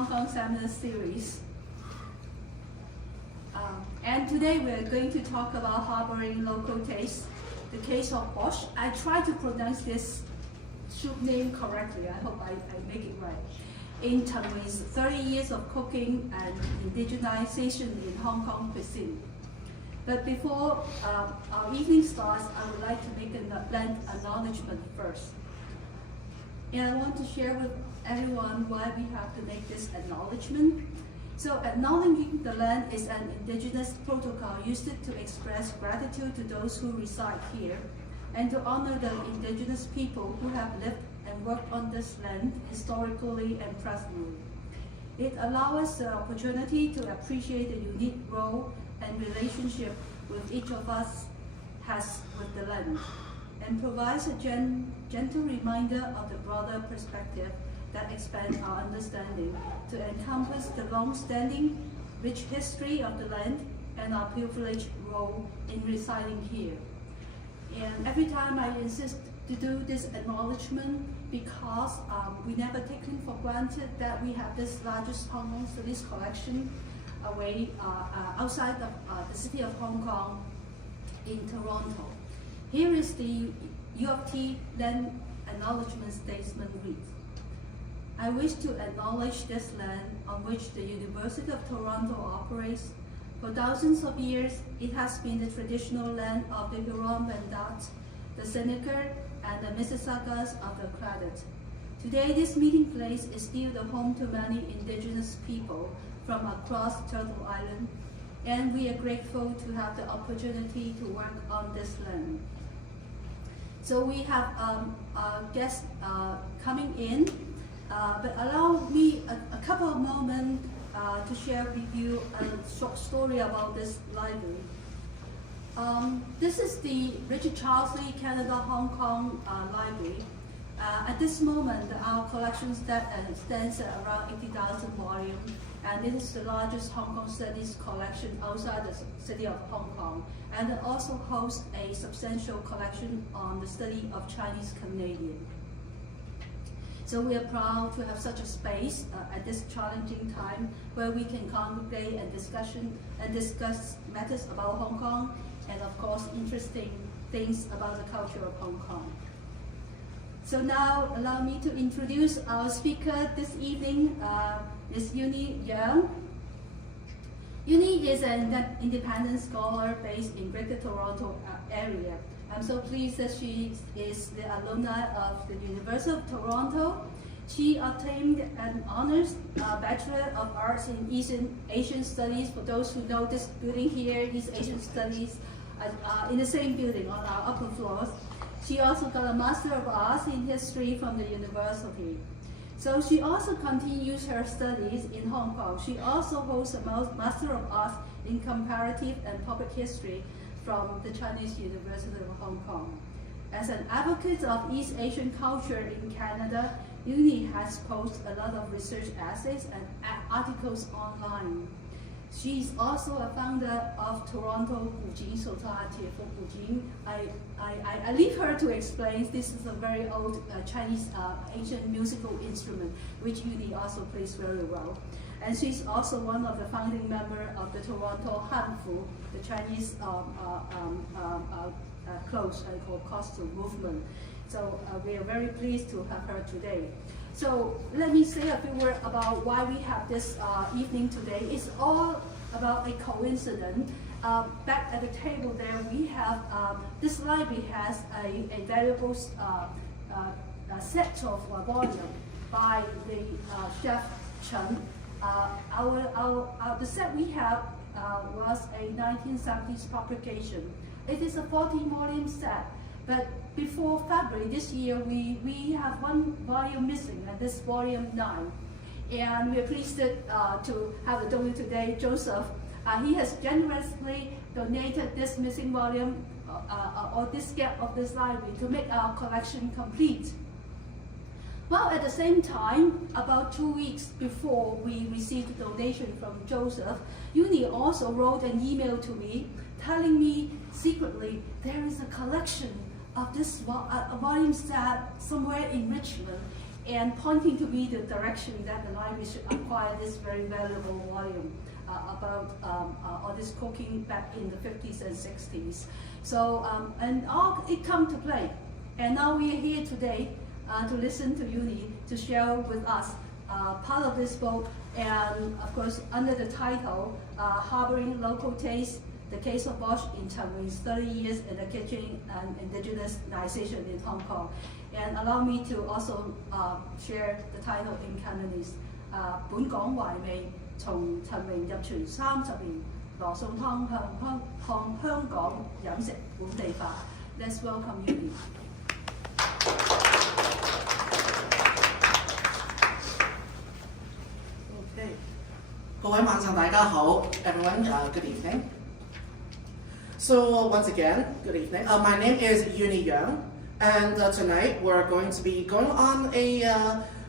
Hong Kong seminar series. And today we're going to talk about Harbouring Local Tastes, the Case of Borscht. I try to pronounce this soup name correctly. I hope I make it right. In Taiwanese 30 years of cooking and indigenization in Hong Kong cuisine. But before our evening starts, I would like to make an acknowledgement first. And I want to share with everyone why we have to make this acknowledgement. So acknowledging the land is an indigenous protocol used to express gratitude to those who reside here and to honor the indigenous people who have lived and worked on this land historically and presently. It allows us the opportunity to appreciate the unique role and relationship with each of us has with the land, and provides a gentle reminder of the broader perspective that expands our understanding to encompass the long-standing, rich history of the land and our privileged role in residing here. And every time I insist to do this acknowledgement because we never taken for granted that we have this largest Hong Kong studies collection away outside of the city of Hong Kong in Toronto. Here is the U of T land acknowledgement statement reads. I wish to acknowledge this land on which the University of Toronto operates. For thousands of years, it has been the traditional land of the Huron-Wendat, the Seneca, and the Mississaugas of the Credit. Today, this meeting place is still the home to many indigenous people from across Turtle Island, and we are grateful to have the opportunity to work on this land. So we have guests coming in, but allow me a couple of moments to share with you a short story about this library. This is the Richard Charles Lee Canada Hong Kong Library. At this moment, our collection stands at around 80,000 volumes, and it is the largest Hong Kong studies collection outside the city of Hong Kong, and it also hosts a substantial collection on the study of Chinese Canadian. So we are proud to have such a space at this challenging time where we can congregate and discuss matters about Hong Kong and of course interesting things about the culture of Hong Kong. So now allow me to introduce our speaker this evening, Ms. Juni Yeung. Juni is an independent scholar based in Greater Toronto area. I'm so pleased that she is the alumni of the University of Toronto. She obtained an honors Bachelor of Arts in Asian Studies. For those who know this building here, East Asian Studies, in the same building on our upper floors. She also got a Master of Arts in History from the university. So she also continues her studies in Hong Kong. She also holds a Master of Arts in Comparative and Public History from the Chinese University of Hong Kong. As an advocate of East Asian culture in Canada, Juni has posted a lot of research essays and articles online. She is also a founder of Toronto Cuisine Society. For cuisine, I leave her to explain. This is a very old Chinese ancient musical instrument, which Juni also plays very well. And she's also one of the founding members of the Toronto Hanfu, the Chinese clothes or costume movement. So we are very pleased to have her today. So let me say a few words about why we have this evening today. It's all about a coincidence. Back at the table there, we have, this library has a valuable set of volume by the chef Chen. The set we have was a 1970s publication. It is a 40-volume set, but before February this year, we have one volume missing, and this volume 9. And we're pleased to have a donor today, Joseph. He has generously donated this missing volume or this gap of this library to make our collection complete. Well, at the same time, about 2 weeks before we received the donation from Joseph, Juni also wrote an email to me telling me secretly there is a collection of this volume set somewhere in Richmond, and pointing to me the direction that the library should acquire this very valuable volume about all this cooking back in the 50s and 60s. So, and all it come to play. And now we are here today to listen to Juni to share with us part of this book, and of course under the title Harbouring Local Tastes, the Case of Borscht in Chinese 30 years in the kitchen and Indigenization in Hong Kong. And allow me to also share the title in Cantonese. 本港懷味從陳明入廚30年，羅宋湯看香港飲食本地化。Let's welcome Juni. Okay. 各位晚上大家好 everyone, good evening. So once again, good evening. My name is Juni Yeung, and tonight we're going to be going on a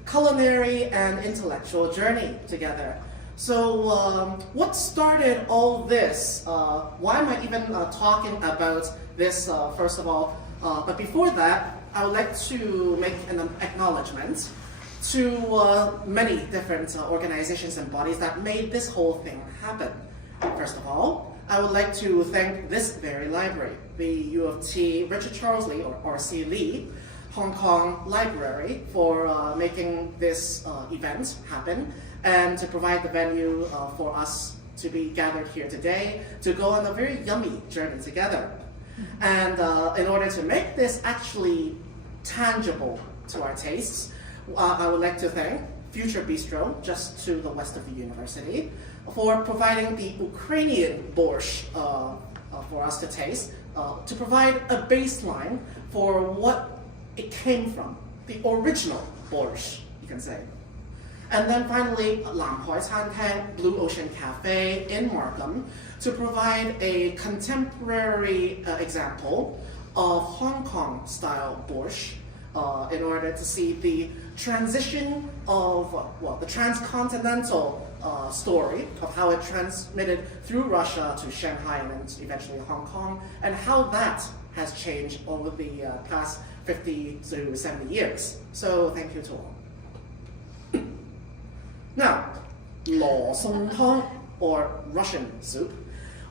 culinary and intellectual journey together. So what started all this? Why am I even talking about this first of all? But before that, I would like to make an acknowledgement to many different organizations and bodies that made this whole thing happen. First of all, I would like to thank this very library, the U of T Richard Charles Lee, or R.C. Lee, Hong Kong Library, for making this event happen and to provide the venue for us to be gathered here today to go on a very yummy journey together. And in order to make this actually tangible to our tastes, I would like to thank Future Bistro, just to the west of the university, for providing the Ukrainian borscht for us to taste, to provide a baseline for what it came from, the original borscht, you can say. And then finally, 南海餐廳 Blue Ocean Cafe in Markham, to provide a contemporary example of Hong Kong style borscht in order to see the transition of, the transcontinental story of how it transmitted through Russia to Shanghai and then eventually Hong Kong, and how that has changed over the past 50 to 70 years. So thank you to all. Now, 羅宋湯, or Russian soup,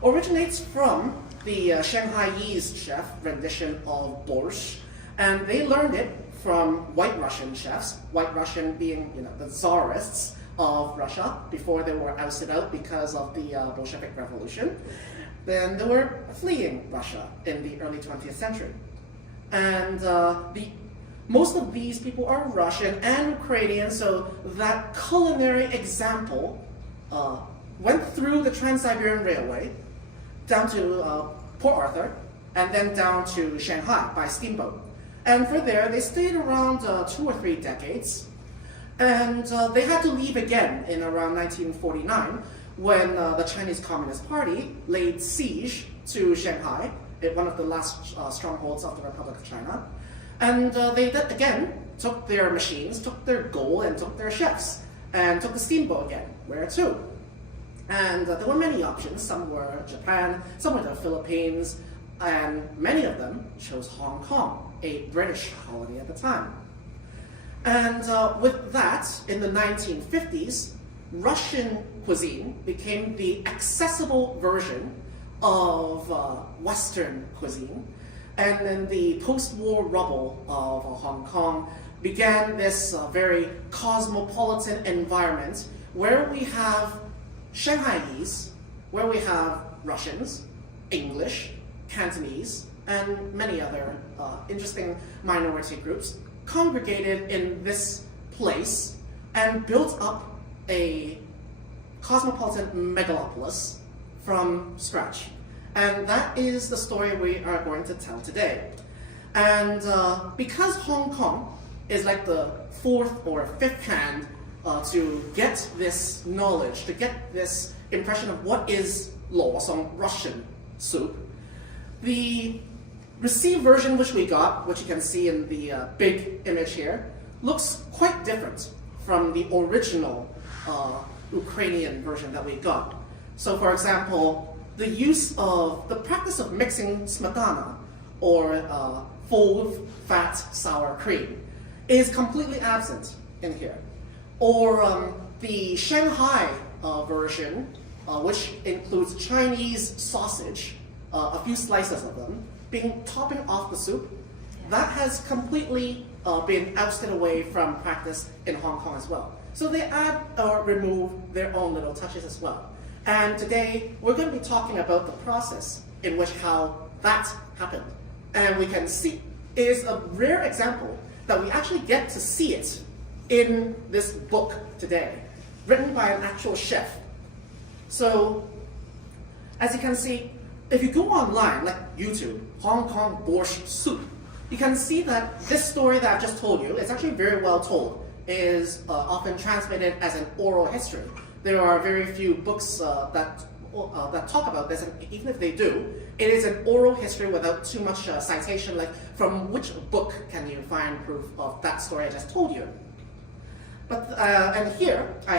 originates from the Shanghaiese chef rendition of borscht, and they learned it from white Russian chefs, white Russian being the czarists of Russia before they were ousted out because of the Bolshevik Revolution. Then they were fleeing Russia in the early 20th century. And most of these people are Russian and Ukrainian, so that culinary example went through the Trans-Siberian Railway down to Port Arthur and then down to Shanghai by steamboat. And for there, they stayed around 2 or 3 decades. And they had to leave again in around 1949 when the Chinese Communist Party laid siege to Shanghai, one of the last strongholds of the Republic of China. And they again took their machines, took their gold, and took their chefs, and took the steamboat again. Where to? And there were many options. Some were Japan, some were the Philippines, and many of them chose Hong Kong, a British colony at the time. And with that, in the 1950s, Russian cuisine became the accessible version of Western cuisine. And in the post-war rubble of Hong Kong began this very cosmopolitan environment where we have Shanghainese, where we have Russians, English, Cantonese, and many other interesting minority groups congregated in this place and built up a cosmopolitan megalopolis from scratch. And that is the story we are going to tell today. And because Hong Kong is like the 4th or 5th hand to get this knowledge, to get this impression of what is Luosong Russian soup, the received version which we got, which you can see in the big image here, looks quite different from the original Ukrainian version that we got. So for example, the practice of mixing smetana, or full fat sour cream, is completely absent in here. Or the Shanghai version, which includes Chinese sausage, a few slices of them, being topping off the soup, that has completely been ousted away from practice in Hong Kong as well. So they add or remove their own little touches as well. And today, we're going to be talking about the process in which how that happened. And we can see, it is a rare example that we actually get to see it in this book today, written by an actual chef. So, as you can see, if you go online, like YouTube, Hong Kong Borscht soup, you can see that this story that I've just told you is actually very well told. It is often transmitted as an oral history. There are very few books that talk about this, and even if they do, it is an oral history without too much citation, like from which book can you find proof of that story I just told you. But, and here I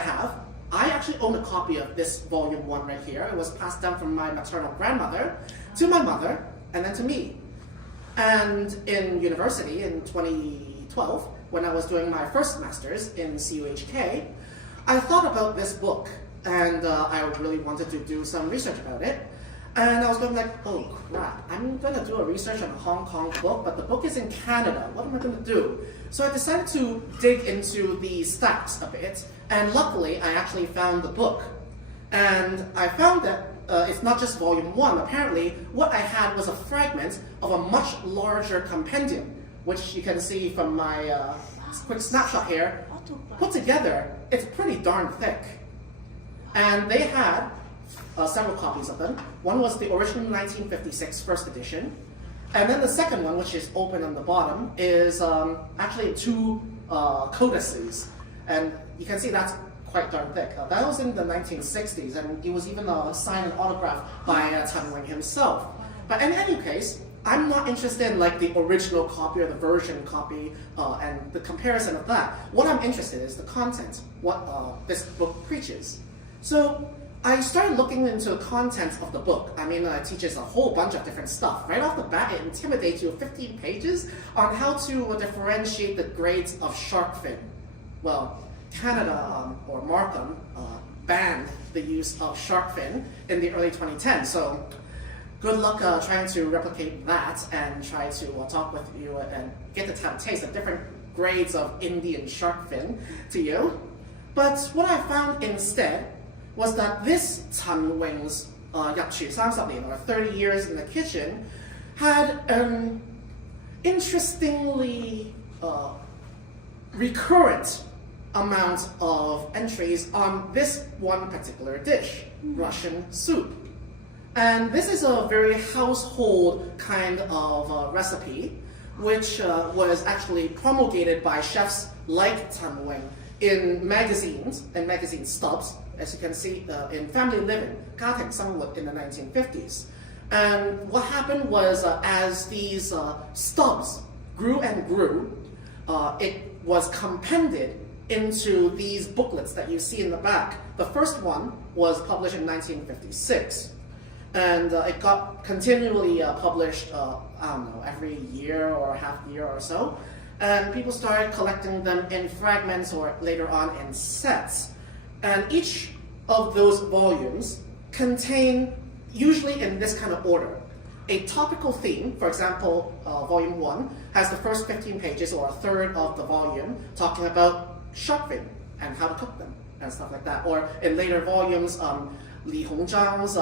actually own a copy of this volume 1 right here. It was passed down from my maternal grandmother to my mother, and then to me. And in university in 2012, when I was doing my first master's in CUHK, I thought about this book, and I really wanted to do some research about it. And I was going like, oh crap, I'm going to do a research on a Hong Kong book, but the book is in Canada. What am I going to do? So I decided to dig into the stacks a bit, and luckily I actually found the book. And I found that it's not just volume 1. Apparently, what I had was a fragment of a much larger compendium, which you can see from my quick snapshot here. Put together, it's pretty darn thick. And they had several copies of them. One was the original 1956 first edition, and then the second one, which is open on the bottom, is actually 2 codices, and you can see that's quite darn thick. That was in the 1960s, and it was even signed and autographed by Chen Wing himself. But in any case, I'm not interested in like the original copy or the version copy and the comparison of that. What I'm interested in is the content, what this book preaches. So I started looking into the contents of the book. I mean, it teaches a whole bunch of different stuff. Right off the bat, it intimidates you 15 pages on how to differentiate the grades of shark fin. Well, Canada or Markham banned the use of shark fin in the early 2010s. So good luck trying to replicate that and try to talk with you and get to have a taste of different grades of Indian shark fin to you. But what I found instead was that this Chen Wing's 入廚30年, or 30 years in the kitchen, had an interestingly recurrent amount of entries on this one particular dish, Russian soup. And this is a very household kind of recipe, which was actually promulgated by chefs like Chen Wing in magazines and magazine stubs, as you can see in Family Living, 家庭生活 in the 1950s. And what happened was as these stubs grew and grew, it was compended into these booklets that you see in the back. The first one was published in 1956. And it got continually published, I don't know, every year or half year or so. And people started collecting them in fragments or later on in sets. And each of those volumes contain, usually in this kind of order, a topical theme. For example, volume 1 has the first 15 pages or a third of the volume talking about shark fin and how to cook them and stuff like that. Or in later volumes, Li Hongzhang's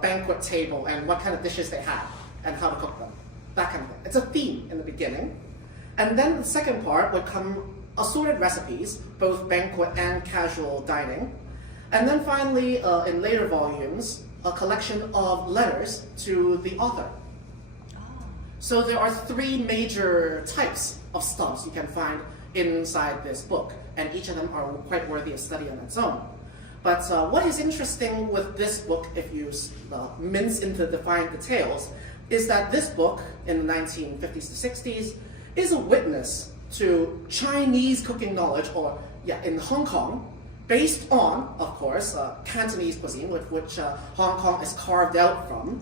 banquet table and what kind of dishes they had and how to cook them. That kind of thing. It's a theme in the beginning. And then the second part would come assorted recipes, both banquet and casual dining. And then finally, in later volumes, a collection of letters to the author. So there are 3 major types of stubs you can find inside this book, and each of them are quite worthy of study on its own. But what is interesting with this book, if you mince into the fine details, is that this book in the 1950s to 60s is a witness to Chinese cooking knowledge, or in Hong Kong, based on, of course, Cantonese cuisine, which Hong Kong is carved out from,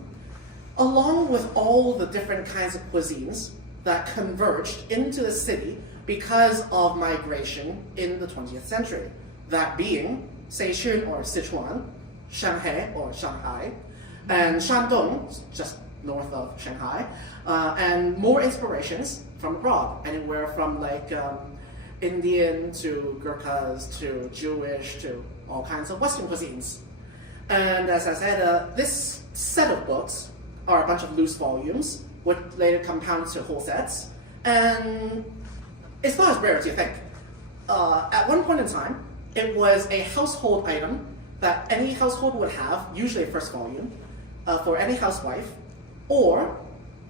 along with all the different kinds of cuisines that converged into the city because of migration in the 20th century, that being Sichuan or Sichuan, Shanghai or Shanghai, and Shandong, just north of Shanghai, and more inspirations from abroad, anywhere from like Indian to Gurkhas to Jewish to all kinds of Western cuisines. And as I said, this set of books are a bunch of loose volumes, which later compound to whole sets, and it's not as rare as you think. At one point in time, it was a household item that any household would have, usually a first volume, for any housewife, or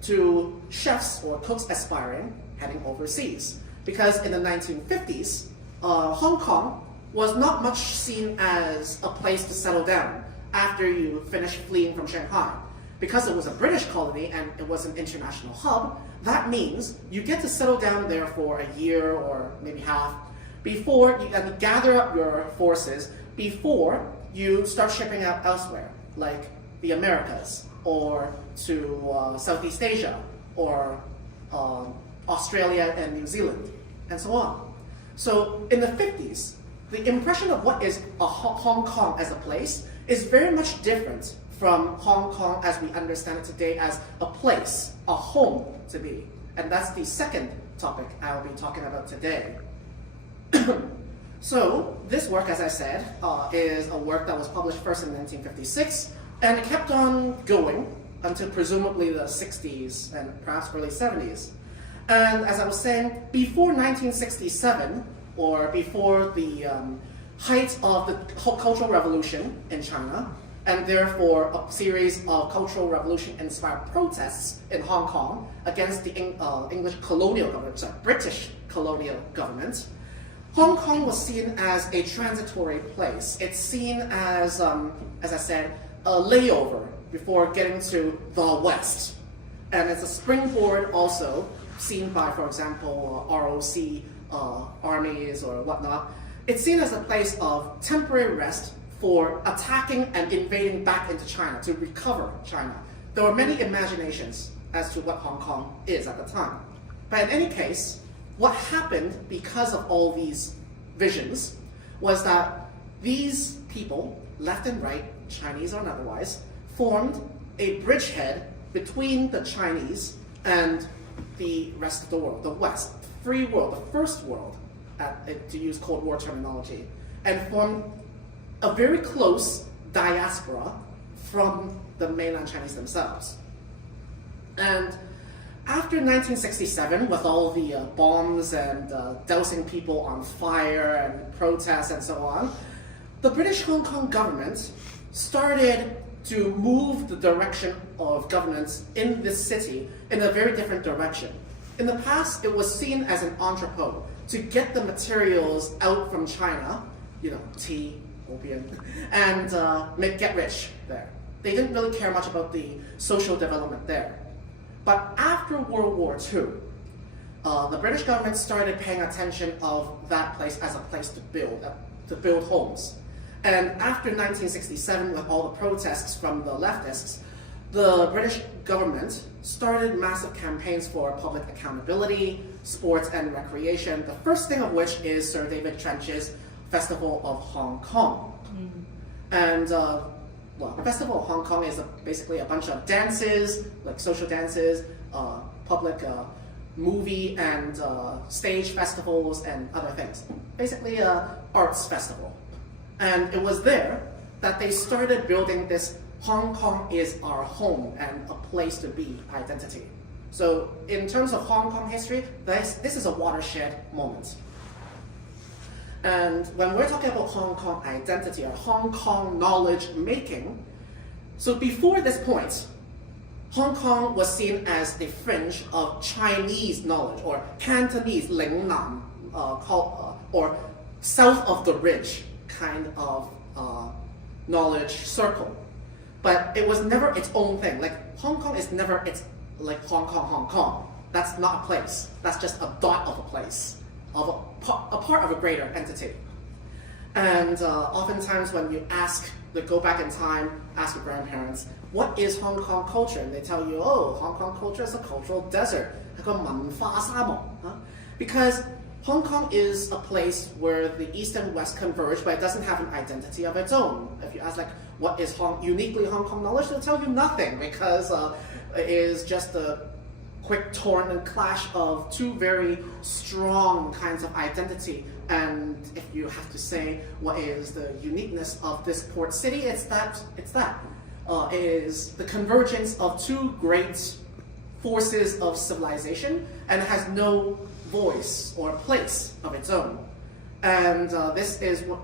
to chefs or cooks aspiring heading overseas. Because in the 1950s, Hong Kong was not much seen as a place to settle down after you finished fleeing from Shanghai. Because it was a British colony and it was an international hub, that means you get to settle down there for a year or maybe half before you can gather up your forces before you start shipping out elsewhere, like the Americas or to Southeast Asia or Australia and New Zealand, and so on. So in the 50s, the impression of what is a Hong Kong as a place is very much different from Hong Kong as we understand it today as a place, a home to be. And that's the second topic I'll be talking about today. So this work, as I said, is a work that was published first in 1956, and it kept on going until presumably the 60s and perhaps early 70s. And as I was saying, before 1967, or before the height of the Cultural Revolution in China, and therefore a series of Cultural Revolution-inspired protests in Hong Kong against the English colonial government, sorry, British colonial government, Hong Kong was seen as a transitory place. It's seen as I said, a layover before getting to the West. And it's a springboard also seen by, for example, ROC armies or whatnot. It's seen as a place of temporary rest for attacking and invading back into China, to recover China. There were many imaginations as to what Hong Kong is at the time. But in any case, what happened because of all these visions was that these people, left and right, Chinese or otherwise, formed a bridgehead between the Chinese and the rest of the world, the West, free world, the first world, to use Cold War terminology, and formed a very close diaspora from the mainland Chinese themselves. And after 1967, with all the bombs and dousing people on fire and protests and so on, the British Hong Kong government started to move the direction of governance in this city in a very different direction. In the past, it was seen as an entrepot to get the materials out from China, tea, opium, and get rich there. They didn't really care much about the social development there. But after World War II, the British government started paying attention of that place as a place to build homes. And after 1967, with all the protests from the leftists, the British government started massive campaigns for public accountability, sports and recreation, the first thing of which is Sir David Trench's Festival of Hong Kong. And Festival of Hong Kong is basically a bunch of dances, like social dances, public movie and stage festivals and other things. Basically an arts festival. And it was there that they started building this Hong Kong is our home and a place to be identity. So in terms of Hong Kong history, this is a watershed moment. And when we're talking about Hong Kong identity or Hong Kong knowledge making, so before this point, Hong Kong was seen as the fringe of Chinese knowledge or Cantonese, Lingnan, or south of the ridge kind of knowledge circle. But it was never its own thing. Like Hong Kong is never like Hong Kong. That's not a place. That's just a dot of a place, of a part of a greater entity. And oftentimes when you go back in time, ask your grandparents, what is Hong Kong culture? And they tell you, oh, Hong Kong culture is a cultural desert, like a 文化沙漠. Because Hong Kong is a place where the East and West converge, but it doesn't have an identity of its own. If you ask, like, what is uniquely Hong Kong knowledge, they'll tell you nothing, because it is just a quick torrent and clash of two very strong kinds of identity. And if you have to say what is the uniqueness of this port city, it's that. It is the convergence of two great forces of civilization, and it has no voice or place of its own. And this is what,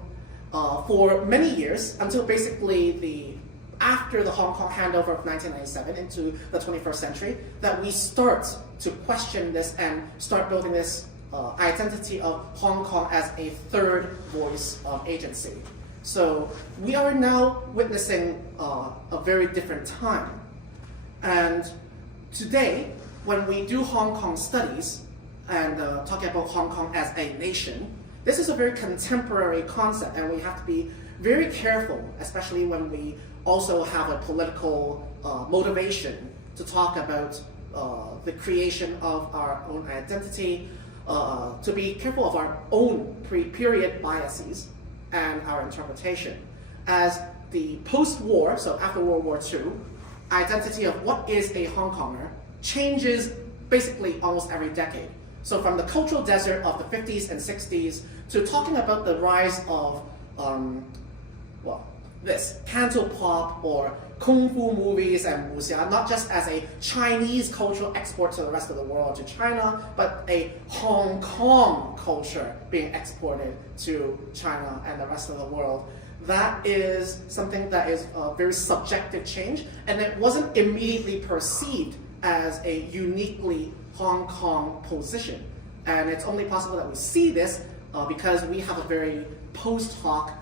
for many years, until basically after the Hong Kong handover of 1997 into the 21st century, that we start to question this and start building this identity of Hong Kong as a third voice of agency. So we are now witnessing a very different time. And today, when we do Hong Kong studies and talking about Hong Kong as a nation, this is a very contemporary concept, and we have to be very careful, especially when we also have a political motivation to talk about the creation of our own identity, to be careful of our own period biases and our interpretation. As the post-war, so after World War II, identity of what is a Hong Konger changes basically almost every decade. So from the cultural desert of the 50s and 60s to talking about the rise of this Canto pop or Kung Fu movies and wuxia, not just as a Chinese cultural export to the rest of the world, to China, but a Hong Kong culture being exported to China and the rest of the world. That is something that is a very subjective change, and it wasn't immediately perceived as a uniquely Hong Kong position. And it's only possible that we see this because we have a very post hoc,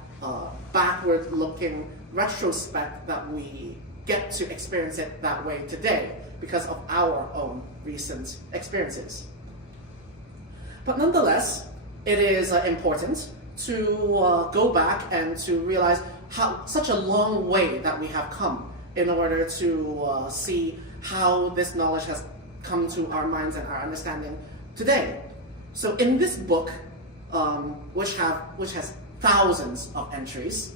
backward-looking retrospect that we get to experience it that way today because of our own recent experiences. But nonetheless, it is important to go back and to realize how such a long way that we have come in order to see how this knowledge has come to our minds and our understanding today. So in this book, which has thousands of entries,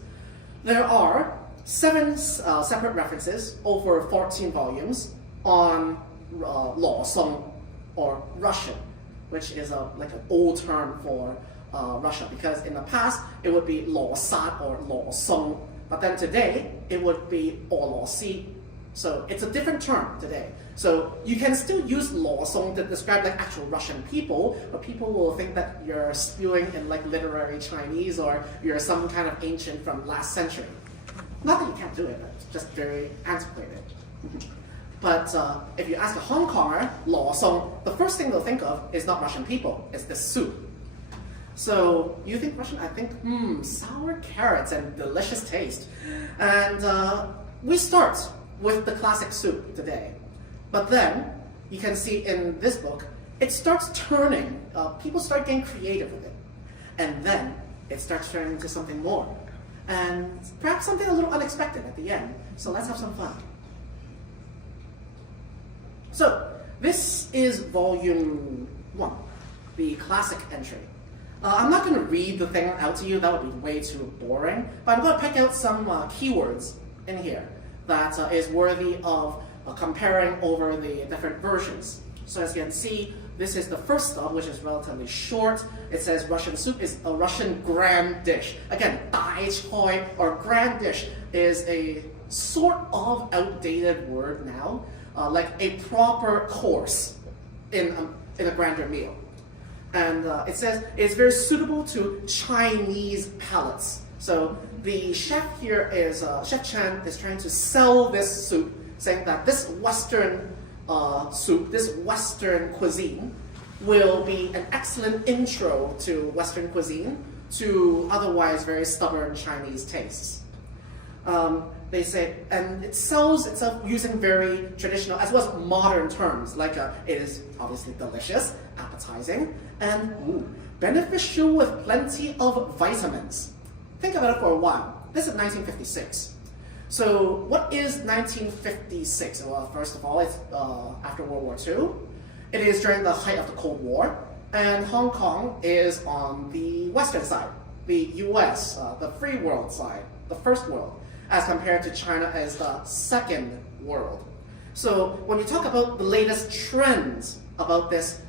there are 7 separate references over 14 volumes on Lo Song, or Russian, which is like an old term for Russia, because in the past it would be Lo San or Lo Song, but then today it would be Lo Si. So it's a different term today. So you can still use Lo Song to describe like actual Russian people, but people will think that you're spewing in like literary Chinese or you're some kind of ancient from last century. Not that you can't do it, it's just very antiquated. But if you ask a Hong Konger, Lo Song, the first thing they'll think of is not Russian people, it's the soup. So you think Russian, I think, sour carrots and delicious taste. And we start with the classic soup today. But then, you can see in this book, it starts turning, people start getting creative with it. And then, it starts turning into something more. And perhaps something a little unexpected at the end. So let's have some fun. So, this is volume 1, the classic entry. I'm not going to read the thing out to you, that would be way too boring. But I'm going to pick out some keywords in here that is worthy of comparing over the different versions. So as you can see, this is the first stop, which is relatively short. It says Russian soup is a Russian grand dish. Again, dai choi or grand dish is a sort of outdated word now, like a proper course in a grander meal. And it says it's very suitable to Chinese palates. So the chef here is, Chef Chan is trying to sell this soup, saying that this Western soup, this Western cuisine, will be an excellent intro to Western cuisine to otherwise very stubborn Chinese tastes. They say, and it sells itself using very traditional as well as modern terms, like it is obviously delicious, appetizing, and beneficial with plenty of vitamins. Think about it for a while. This is 1956. So what is 1956? Well, first of all, it's after World War II. It is during the height of the Cold War. and Hong Kong is on the western side, the US, the free world side, the first world, as compared to China as the second world. So when you talk about the latest trends about this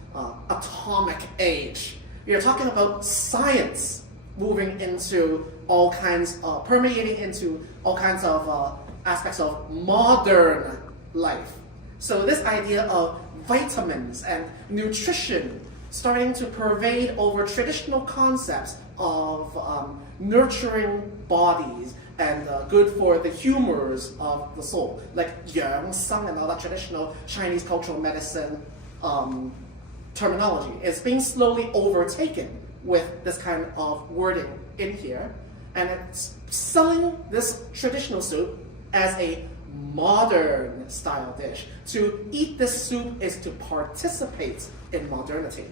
atomic age, you're talking about science moving into all kinds of, permeating into all kinds of aspects of modern life. So this idea of vitamins and nutrition starting to pervade over traditional concepts of nurturing bodies and good for the humors of the soul, like yang, sung, and all that traditional Chinese cultural medicine terminology. It's being slowly overtaken with this kind of wording in here, and it's selling this traditional soup as a modern style dish. To eat this soup is to participate in modernity.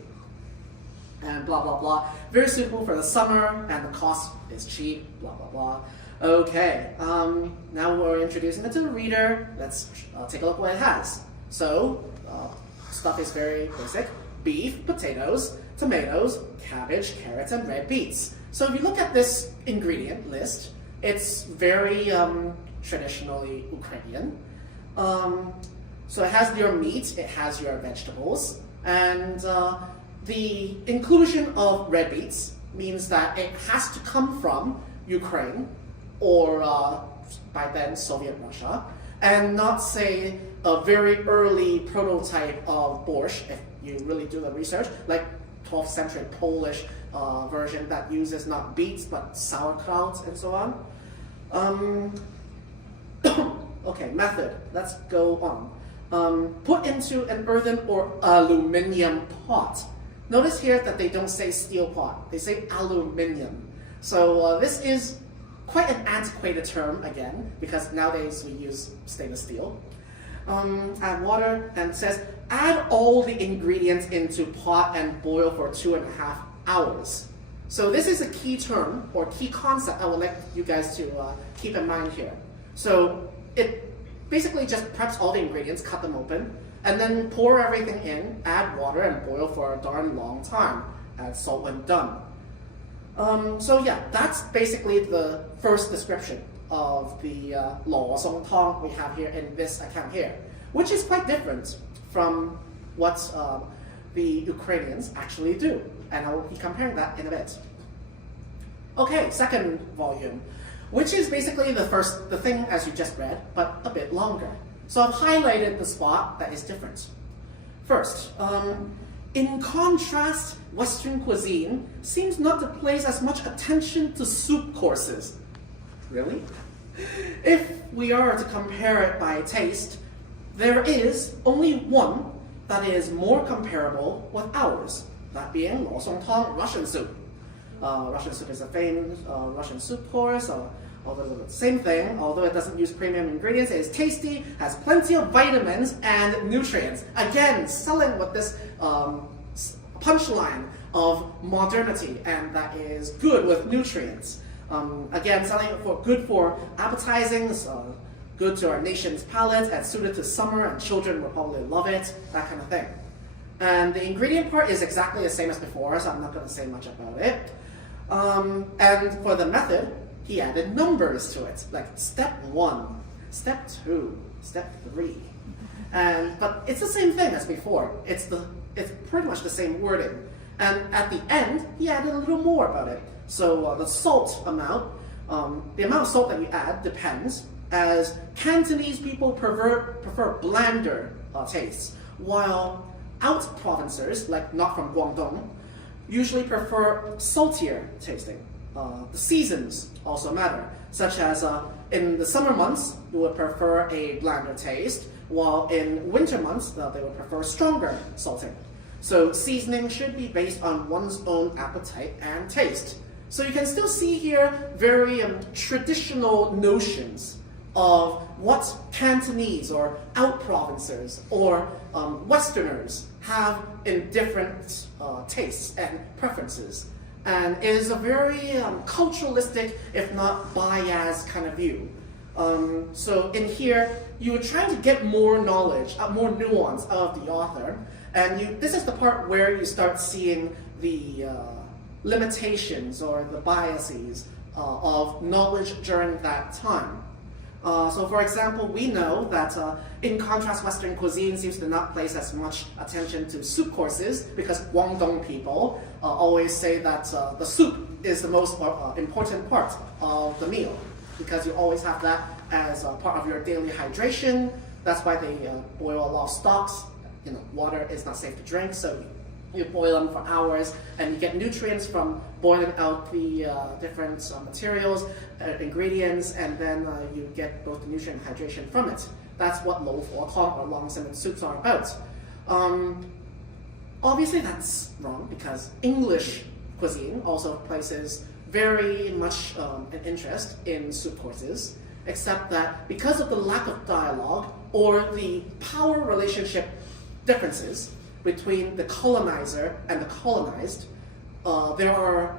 And blah, blah, blah. Very suitable for the summer, and the cost is cheap, blah, blah, blah. Okay, now we're introducing it to the reader. Let's take a look what it has. So, stuff is very basic. Beef, potatoes, tomatoes, cabbage, carrots, and red beets. So if you look at this ingredient list, it's very traditionally Ukrainian. So it has your meat, it has your vegetables, and the inclusion of red beets means that it has to come from Ukraine or by then Soviet Russia, and not say a very early prototype of borscht, if you really do the research, like 12th century Polish version that uses not beets but sauerkraut and so on. Okay, method. Let's go on. Put into an earthen or aluminium pot. Notice here that they don't say steel pot, they say aluminium. So this is quite an antiquated term again, because nowadays we use stainless steel. Add water, and it says add all the ingredients into pot and boil for 2.5 hours. So this is a key term or key concept I would like you guys to keep in mind here. So it basically just preps all the ingredients, cut them open, and then pour everything in, add water, and boil for a darn long time. Add salt when done. So yeah, that's basically the first description of the 羅宋湯 we have here in this account here, which is quite different from what the Ukrainians actually do. And I will be comparing that in a bit. Okay, second volume, which is basically the thing as you just read, but a bit longer. So I've highlighted the spot that is different. First, in contrast, Western cuisine seems not to place as much attention to soup courses. Really? If we are to compare it by taste, there is only one that is more comparable with ours, that being 羅宋湯, Russian soup. Russian soup is a famous Russian soup course. Although the same thing, although it doesn't use premium ingredients, it is tasty, has plenty of vitamins and nutrients. Again, selling with this punchline of modernity, and that is good with nutrients. Again, selling it for good for appetizing, good to our nation's palate, and suited to summer, and children will probably love it, that kind of thing. And the ingredient part is exactly the same as before, so I'm not going to say much about it. And for the method, he added numbers to it, like step 1, step 2, step 3. But it's the same thing as before. It's pretty much the same wording. And at the end, he added a little more about it. So the salt amount, the amount of salt that you add depends, as Cantonese people prefer blander tastes, while out provincers, like not from Guangdong, usually prefer saltier tasting. The seasons also matter, such as in the summer months, you would prefer a blander taste, while in winter months, they would prefer stronger salting. So seasoning should be based on one's own appetite and taste. So you can still see here very traditional notions of what Cantonese or out provincers or Westerners have in different tastes and preferences. And it is a very culturalistic, if not biased kind of view. So in here, you are trying to get more knowledge, more nuance of the author, And this is the part where you start seeing the limitations or the biases of knowledge during that time. So for example, we know that in contrast, Western cuisine seems to not place as much attention to soup courses because Guangdong people always say that the soup is the most important part of the meal because you always have that as part of your daily hydration. That's why they boil a lot of stocks. Water is not safe to drink, so you boil them for hours and you get nutrients from boiling out the different materials, ingredients, and then you get both the nutrient and hydration from it. That's what lo fo tong or long simmered soups are about. Obviously that's wrong because English cuisine also places very much an interest in soup courses, except that because of the lack of dialogue or the power relationship differences between the colonizer and the colonized, there are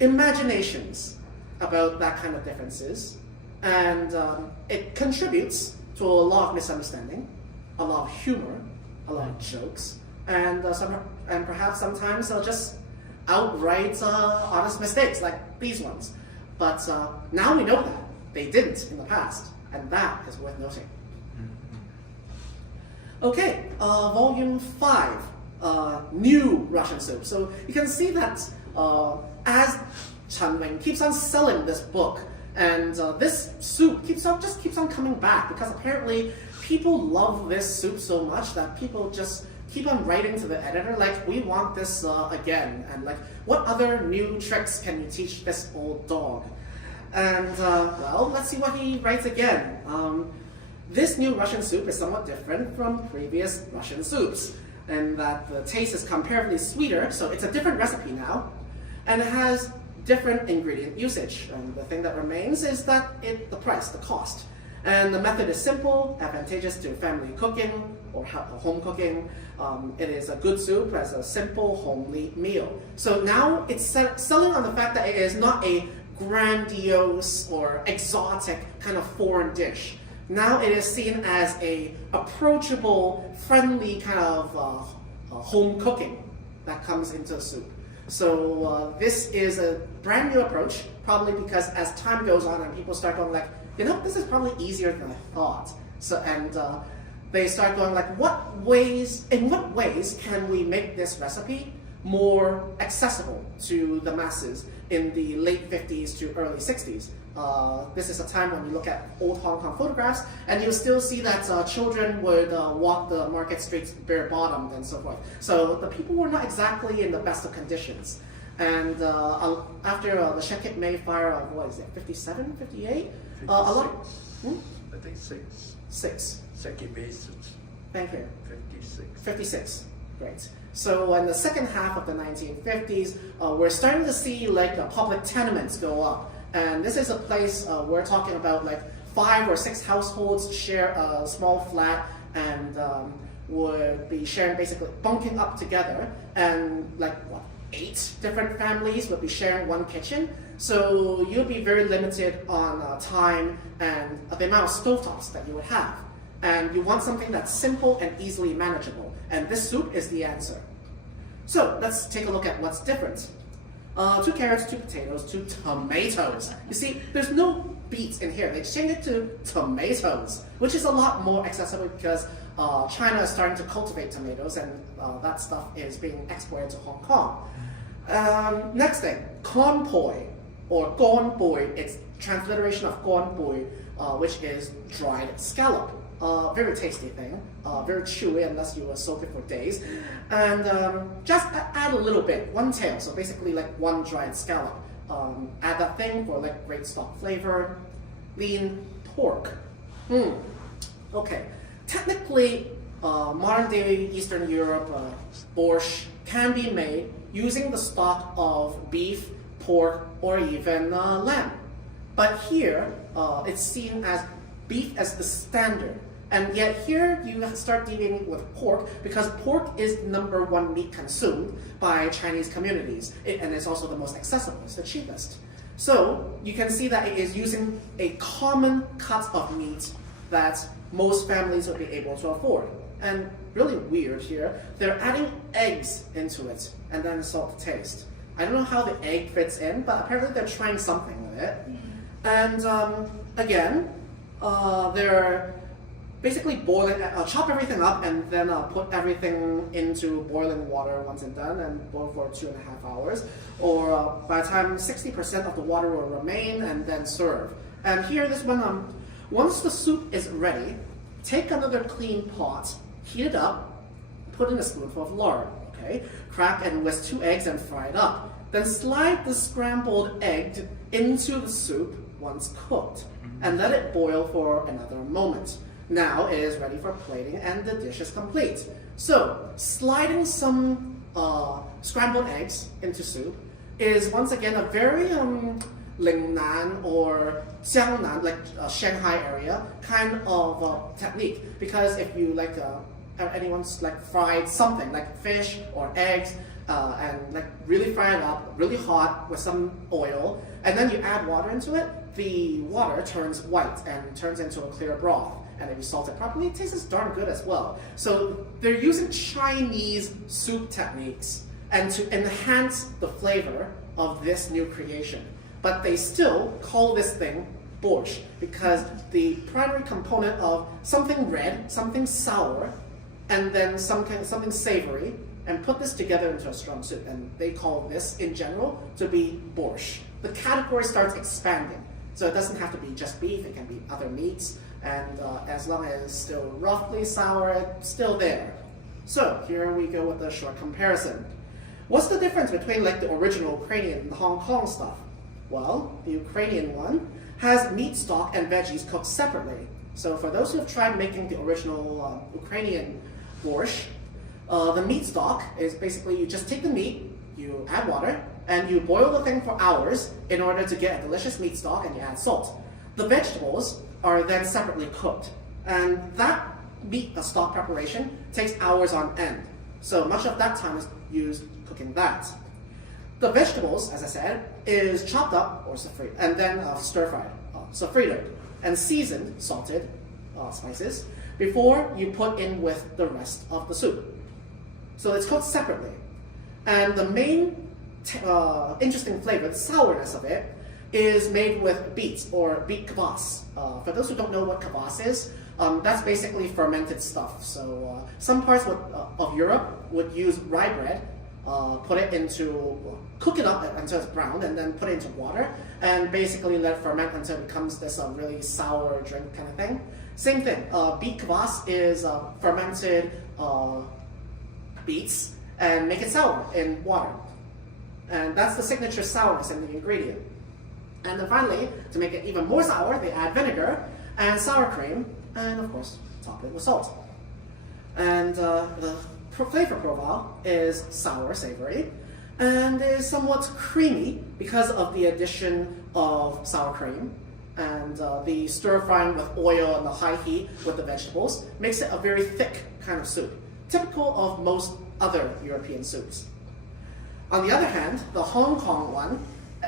imaginations about that kind of differences, and it contributes to a lot of misunderstanding, a lot of humor, a lot of jokes, and perhaps sometimes just outright honest mistakes like these ones. But now we know that they didn't in the past, and that is worth noting. Okay, volume 5, new Russian soup. So you can see that as Chen Wing keeps on selling this book, and this soup keeps on coming back because apparently people love this soup so much that people just keep on writing to the editor like, we want this again, and like, what other new tricks can you teach this old dog? And well, let's see what he writes again. This new Russian soup is somewhat different from previous Russian soups, in that the taste is comparatively sweeter, so it's a different recipe now, and it has different ingredient usage. And the thing that remains is that the price, the cost. And the method is simple, advantageous to family cooking or home cooking. It is a good soup as a simple homely meal. So now it's selling on the fact that it is not a grandiose or exotic kind of foreign dish. Now it is seen as a approachable, friendly kind of home cooking that comes into soup. So this is a brand new approach, probably because as time goes on and people start going like, this is probably easier than I thought. So they start going like, in what ways can we make this recipe more accessible to the masses in the late 50s to early 60s? This is a time when you look at old Hong Kong photographs, and you'll still see that children would walk the market streets bare-bottomed and so forth. So the people were not exactly in the best of conditions. And after the Shekip May fire of, 57, 58? A lot. I think 6. 6. Shekip May. Thank you. 56. 56. Great. So in the second half of the 1950s, we're starting to see like public tenements go up. And this is a place we're talking about like 5 or 6 households share a small flat and would be sharing, basically bunking up together, and like 8 different families would be sharing one kitchen. So you'd be very limited on time and the amount of stovetops that you would have. And you want something that's simple and easily manageable. And this soup is the answer. So let's take a look at what's different. 2 carrots, 2 potatoes, 2 tomatoes. You see, there's no beets in here. They changed it to tomatoes, which is a lot more accessible because China is starting to cultivate tomatoes, and that stuff is being exported to Hong Kong. Next thing, konpoi, or gonpoi. It's transliteration of gonpoi, which is dried scallop. Very tasty thing, very chewy unless you soak it for days. And just add a little bit, 1 tail, so basically like 1 dried scallop. Add that thing for like great stock flavor. Lean pork. Okay, technically modern day Eastern Europe borscht can be made using the stock of beef, pork, or even lamb. But here it's seen as beef as the standard. And yet here you start dealing with pork because pork is #1 meat consumed by Chinese communities. And it's also the most accessible, it's the cheapest. So you can see that it is using a common cut of meat that most families would be able to afford. and really weird here, they're adding eggs into it and then salt to taste. I don't know how the egg fits in, but apparently they're trying something with it. And again, they're basically boiling, chop everything up and then put everything into boiling water once it's done and boil for 2.5 hours. Or by the time 60% of the water will remain and then serve. And here, this one, once the soup is ready, take another clean pot, heat it up, put in a spoonful of lard, okay? Crack and whisk 2 eggs and fry it up. Then slide the scrambled egg into the soup once cooked and let it boil for another moment. Now it is ready for plating and the dish is complete. So, sliding some scrambled eggs into soup is once again a very Lingnan or Jiangnan, like Shanghai area, kind of technique. Because if you like, anyone's like fried something like fish or eggs, and like really fry it up, really hot with some oil, and then you add water into it, the water turns white and turns into a clear broth. And if you salt it properly, it tastes darn good as well. So they're using Chinese soup techniques and to enhance the flavor of this new creation. But they still call this thing borscht because the primary component of something red, something sour, and then something savory, and put this together into a strong soup. And they call this, in general, to be borscht. The category starts expanding. So it doesn't have to be just beef, it can be other meats. And as long as it's still roughly sour, it's still there. So here we go with a short comparison. What's the difference between like the original Ukrainian and the Hong Kong stuff? Well, the Ukrainian one has meat stock and veggies cooked separately. So for those who have tried making the original Ukrainian borscht, the meat stock is basically you just take the meat, you add water, and you boil the thing for hours in order to get a delicious meat stock, and you add salt. The vegetables are then separately cooked, and that meat stock preparation takes hours on end. So much of that time is used cooking that. The vegetables, as I said, is chopped up or sofrito, and then stir-fried, sofritoed, and seasoned, salted spices, before you put in with the rest of the soup. So it's cooked separately. And the main interesting flavor, the sourness of it, is made with beets or beet kvass. For those who don't know what kvass is, that's basically fermented stuff. So some parts of Europe would use rye bread, cook it up until it's brown, and then put it into water, and basically let it ferment until it becomes this really sour drink kind of thing. Same thing, beet kvass is fermented beets and make it sour in water. And that's the signature sourness in the ingredient. And then finally, to make it even more sour, they add vinegar and sour cream, and of course, top it with salt. And the flavor profile is sour, savory, and is somewhat creamy because of the addition of sour cream, and the stir-frying with oil and the high heat with the vegetables makes it a very thick kind of soup, typical of most other European soups. On the other hand, the Hong Kong one,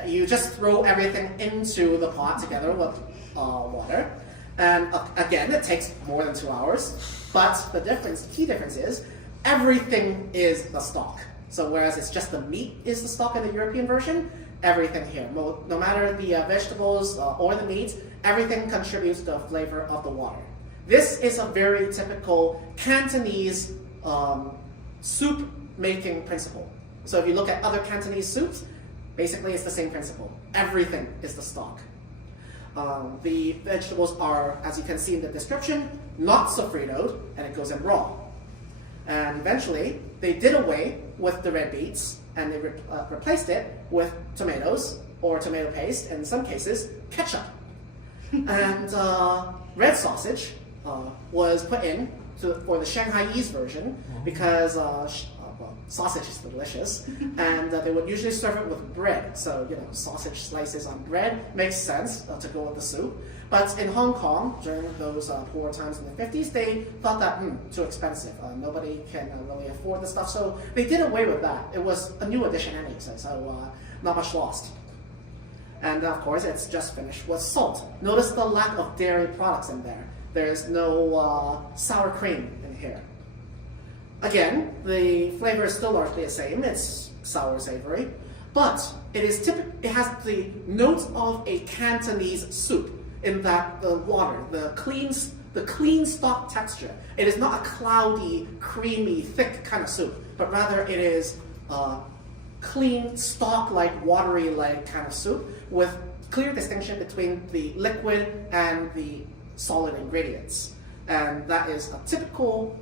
you just throw everything into the pot together with water. And again, it takes more than 2 hours. But the key difference is, everything is the stock. So whereas it's just the meat is the stock in the European version, everything here, no matter the vegetables or the meat, everything contributes to the flavor of the water. This is a very typical Cantonese soup making principle. So if you look at other Cantonese soups, basically it's the same principle. Everything is the stock. The vegetables are, as you can see in the description, not sofritoed, and it goes in raw. And eventually, they did away with the red beets, and they replaced it with tomatoes, or tomato paste, and in some cases, ketchup. And red sausage was put in for the Shanghaiese version, because sausage is delicious, and they would usually serve it with bread. So, sausage slices on bread makes sense to go with the soup. But in Hong Kong, during those poor times in the 50s, they thought that, too expensive. Nobody can really afford the stuff, so they did away with that. It was a new addition anyway, so not much lost. And of course, it's just finished with salt. Notice the lack of dairy products in there. There's no sour cream in here. Again, the flavor is still largely the same. It's sour savory, but it has the notes of a Cantonese soup in that the water, the clean stock texture. It is not a cloudy, creamy, thick kind of soup, but rather it is clean stock-like, watery-like kind of soup with clear distinction between the liquid and the solid ingredients. And that is a typical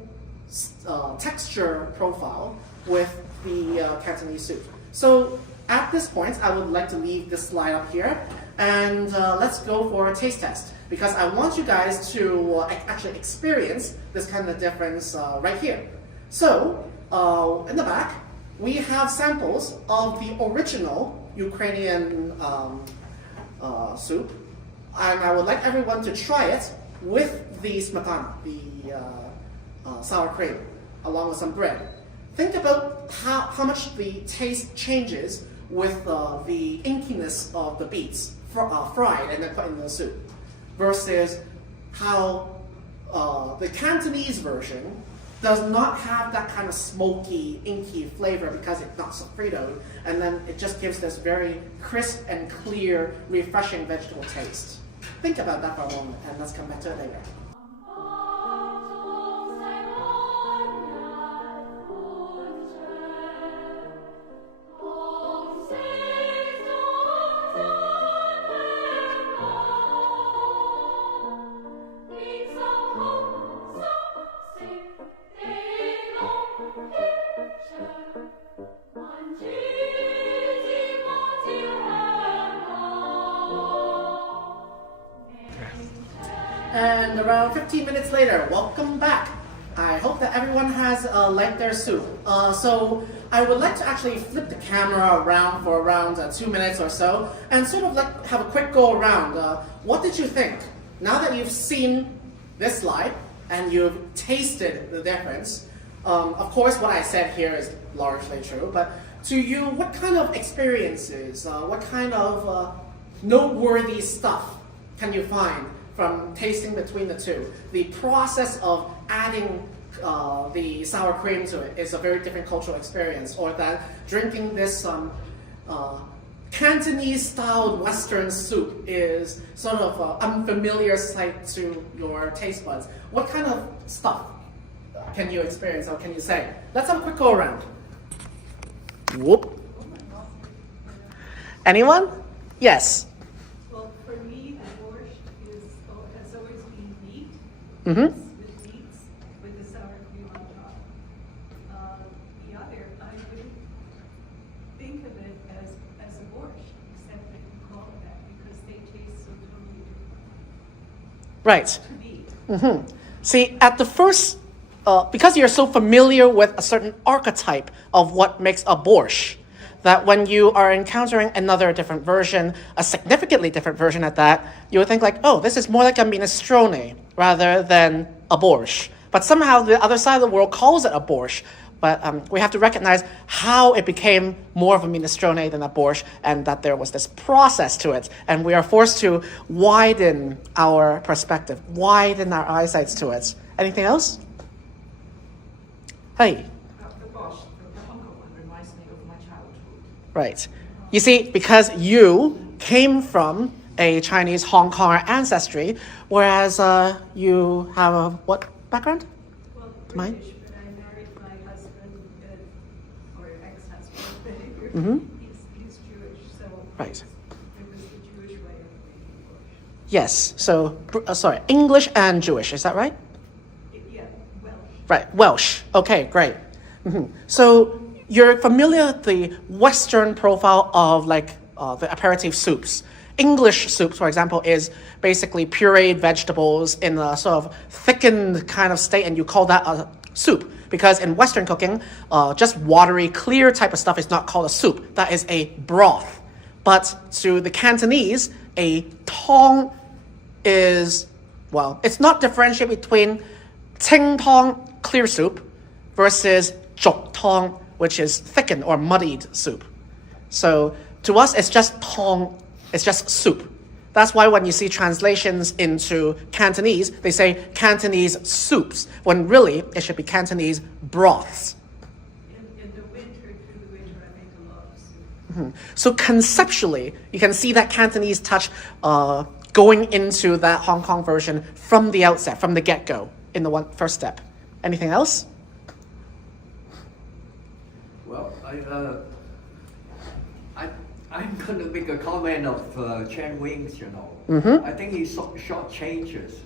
texture profile with the Cantonese soup. So at this point, I would like to leave this slide up here, and let's go for a taste test, because I want you guys to actually experience this kind of difference right here. So in the back, we have samples of the original Ukrainian soup, and I would like everyone to try it with the smetana, the sour cream, along with some bread. Think about how much the taste changes with the inkiness of the beets fried and then put in the soup, versus how the Cantonese version does not have that kind of smoky, inky flavor because it's not sofritoed, and then it just gives this very crisp and clear, refreshing vegetable taste. Think about that for a moment, and let's come back to it later. And around 15 minutes later, welcome back. I hope that everyone has liked their soup. So I would like to actually flip the camera around for around 2 minutes or so, and sort of like have a quick go around. What did you think? Now that you've seen this slide and you've tasted the difference, of course what I said here is largely true, but to you, what kind of experiences, what kind of noteworthy stuff can you find from tasting between the two? The process of adding the sour cream to it is a very different cultural experience, or that drinking this Cantonese-styled Western soup is sort of an unfamiliar sight to your taste buds. What kind of stuff can you experience, or can you say? Let's have a quick go around. Whoop. Anyone? Yes. Well, for me, the borscht has always been beet, Mm-hmm. with beets, with the sour cream on top. The other, I would think of it as a borscht, except that you call it that because they taste so totally different. Right. To me. Mm-hmm. See, at the first, because you're so familiar with a certain archetype of what makes a borscht, that when you are encountering another different version, a significantly different version at that, you would think like, oh, this is more like a minestrone rather than a borscht. But somehow the other side of the world calls it a borscht. But we have to recognize how it became more of a minestrone than a borscht, and that there was this process to it. And we are forced to widen our perspective, widen our eyesights to it. Anything else? Hey. The borscht, the Hongkong one, reminds me of my childhood. Right. You see, because you came from a Chinese Hong Kong ancestry, whereas you have a what background? Well, Mine? British, but I married my husband, or ex-husband. Mm-hmm. He's Jewish, so Right. it was the Jewish way of making borscht. Yes. So, sorry, English and Jewish, is that right? Yeah, Welsh. Right, Welsh. Okay, great. Mm-hmm. So you're familiar with the Western profile of like the aperitif soups. English soups, for example, is basically pureed vegetables in a sort of thickened kind of state, and you call that a soup. Because in Western cooking, just watery, clear type of stuff is not called a soup. That is a broth. But to the Cantonese, a tong is, well, it's not differentiated between ting tong, clear soup, versus zhok tong, which is thickened or muddied soup. So to us, it's just tong, it's just soup. That's why when you see translations into Cantonese, they say Cantonese soups, when really it should be Cantonese broths. In the winter, through the winter, I make a lot of soup. So conceptually, you can see that Cantonese touch going into that Hong Kong version from the outset, from the get-go, in the first step. Anything else? Well, I'm going to make a comment of Chen Wing's, I think he short changes.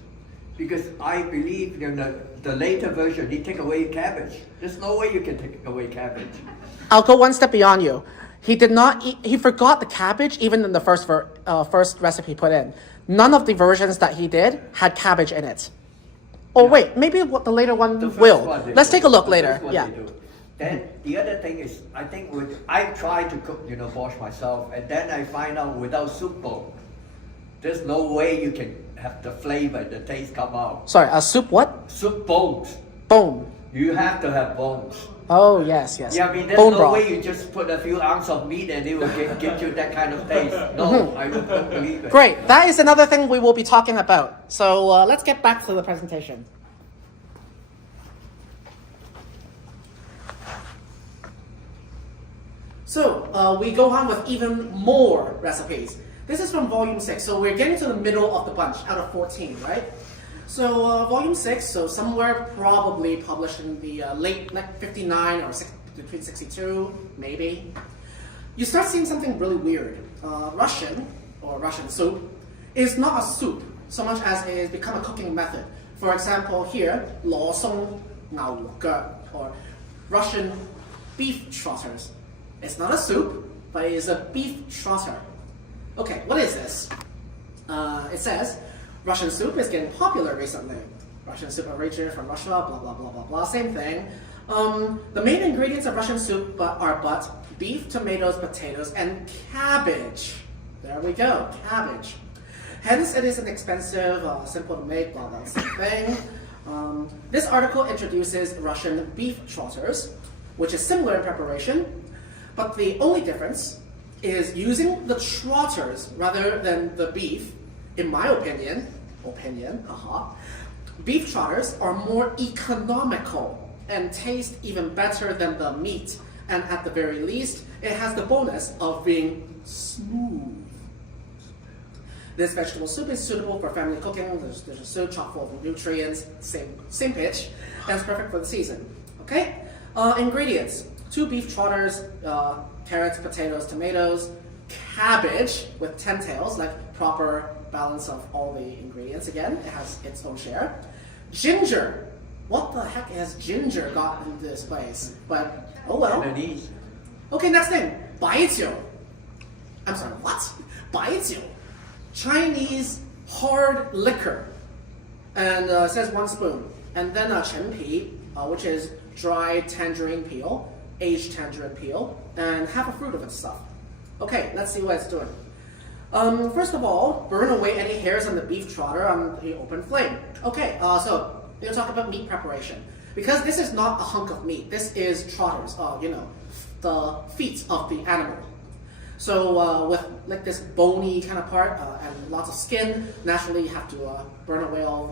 Because I believe the later version, he take away cabbage. There's no way you can take away cabbage. I'll go one step beyond you. He did not eat, he forgot the cabbage even in the first recipe he put in. None of the versions that he did had cabbage in it. Oh yeah. Wait, maybe the later one will. Let's take a look later. Yeah. Then the other thing is, I think I tried to cook, borscht myself, and then I find out without soup bone, there's no way you can have the flavor, the taste come out. Sorry, a soup what? Soup bones. Bone. You have to have bones. Oh, yes. Yeah, I mean, there's bone no broth. way you just put a few ounces of meat and it will give you that kind of taste. No, I don't believe it. Great. That is another thing we will be talking about. So let's get back to the presentation. So we go on with even more recipes. This is from volume 6, so we're getting to the middle of the bunch out of 14, right? So volume 6, so somewhere probably published in the late 59 or between 62, maybe. You start seeing something really weird. Russian, or Russian soup, is not a soup so much as it has become a cooking method. For example, here, 羅宋牛腳, or Russian beef trotters. It's not a soup, but it is a beef trotter. Okay, what is this? It says, Russian soup is getting popular recently. Russian soup originated from Russia, blah, blah, blah, blah, blah, same thing. The main ingredients of Russian soup are beef, tomatoes, potatoes, and cabbage. There we go, cabbage. Hence, it is inexpensive, simple to make, blah, blah, same thing. This article introduces Russian beef trotters, which is similar in preparation, but the only difference is using the trotters rather than the beef. In my opinion, beef trotters are more economical and taste even better than the meat. And at the very least, it has the bonus of being smooth. This vegetable soup is suitable for family cooking. There's a soup chock full of nutrients, same pitch, and it's perfect for the season. Okay? Ingredients: 2 beef trotters, carrots, potatoes, tomatoes, cabbage with 10 tails, like proper balance of all the ingredients. Again, it has its own share. Ginger. What the heck has ginger got in this place? But, oh well. Okay, next thing. 白酒. I'm sorry, what? 白酒. Chinese hard liquor. And it says 1 spoon. And then chen pi, which is dried tangerine peel, aged tangerine peel, and half a fruit of its stuff. Okay, let's see what it's doing. First of all, burn away any hairs on the beef trotter on the open flame. Okay, so we'll talk about meat preparation. Because this is not a hunk of meat, this is trotters, the feet of the animal. So with like this bony kind of part and lots of skin, naturally you have to burn away all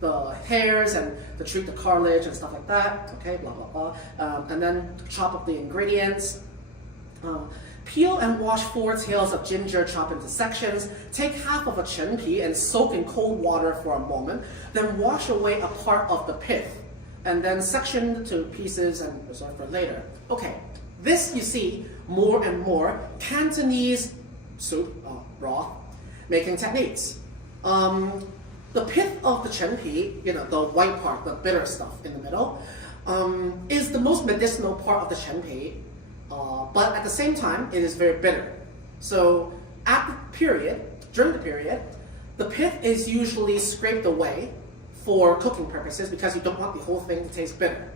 the hairs and to treat the cartilage and stuff like that. Okay, blah, blah, blah. And then chop up the ingredients. Peel and wash 4 tails of ginger, chop into sections. Take half of a chen pi and soak in cold water for a moment. Then wash away a part of the pith. And then section to pieces and reserve for later. Okay, this you see more and more Cantonese soup, broth, making techniques. The pith of the chen pi, the white part, the bitter stuff in the middle, is the most medicinal part of the chen pi. But at the same time, it is very bitter. So during the period, the pith is usually scraped away for cooking purposes because you don't want the whole thing to taste bitter.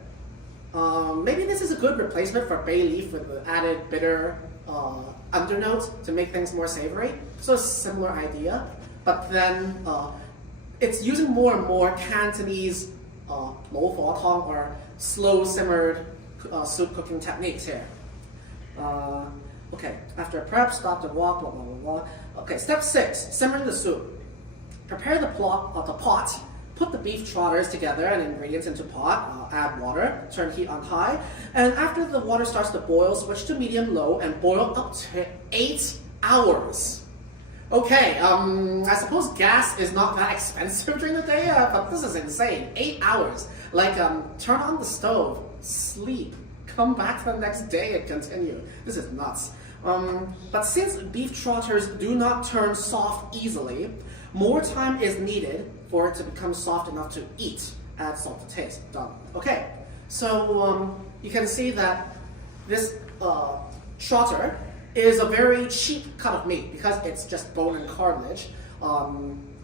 Maybe this is a good replacement for bay leaf with the added bitter undernotes to make things more savory. So it's a similar idea, but then it's using more and more Cantonese lo fo tong, or slow simmered soup cooking techniques here. Okay, after prep, stop to walk, blah, blah, blah, Okay, step 6, simmering the soup. Prepare the pot, put the beef trotters together and ingredients into pot, add water, turn heat on high, and after the water starts to boil, switch to medium-low and boil up to 8 hours. Okay, I suppose gas is not that expensive during the day, but this is insane. 8 hours. Like, turn on the stove, sleep, come back the next day and continue. This is nuts. But since beef trotters do not turn soft easily, more time is needed for it to become soft enough to eat. Add salt to taste. Done. Okay, so you can see that this trotter is a very cheap cut of meat because it's just bone and cartilage.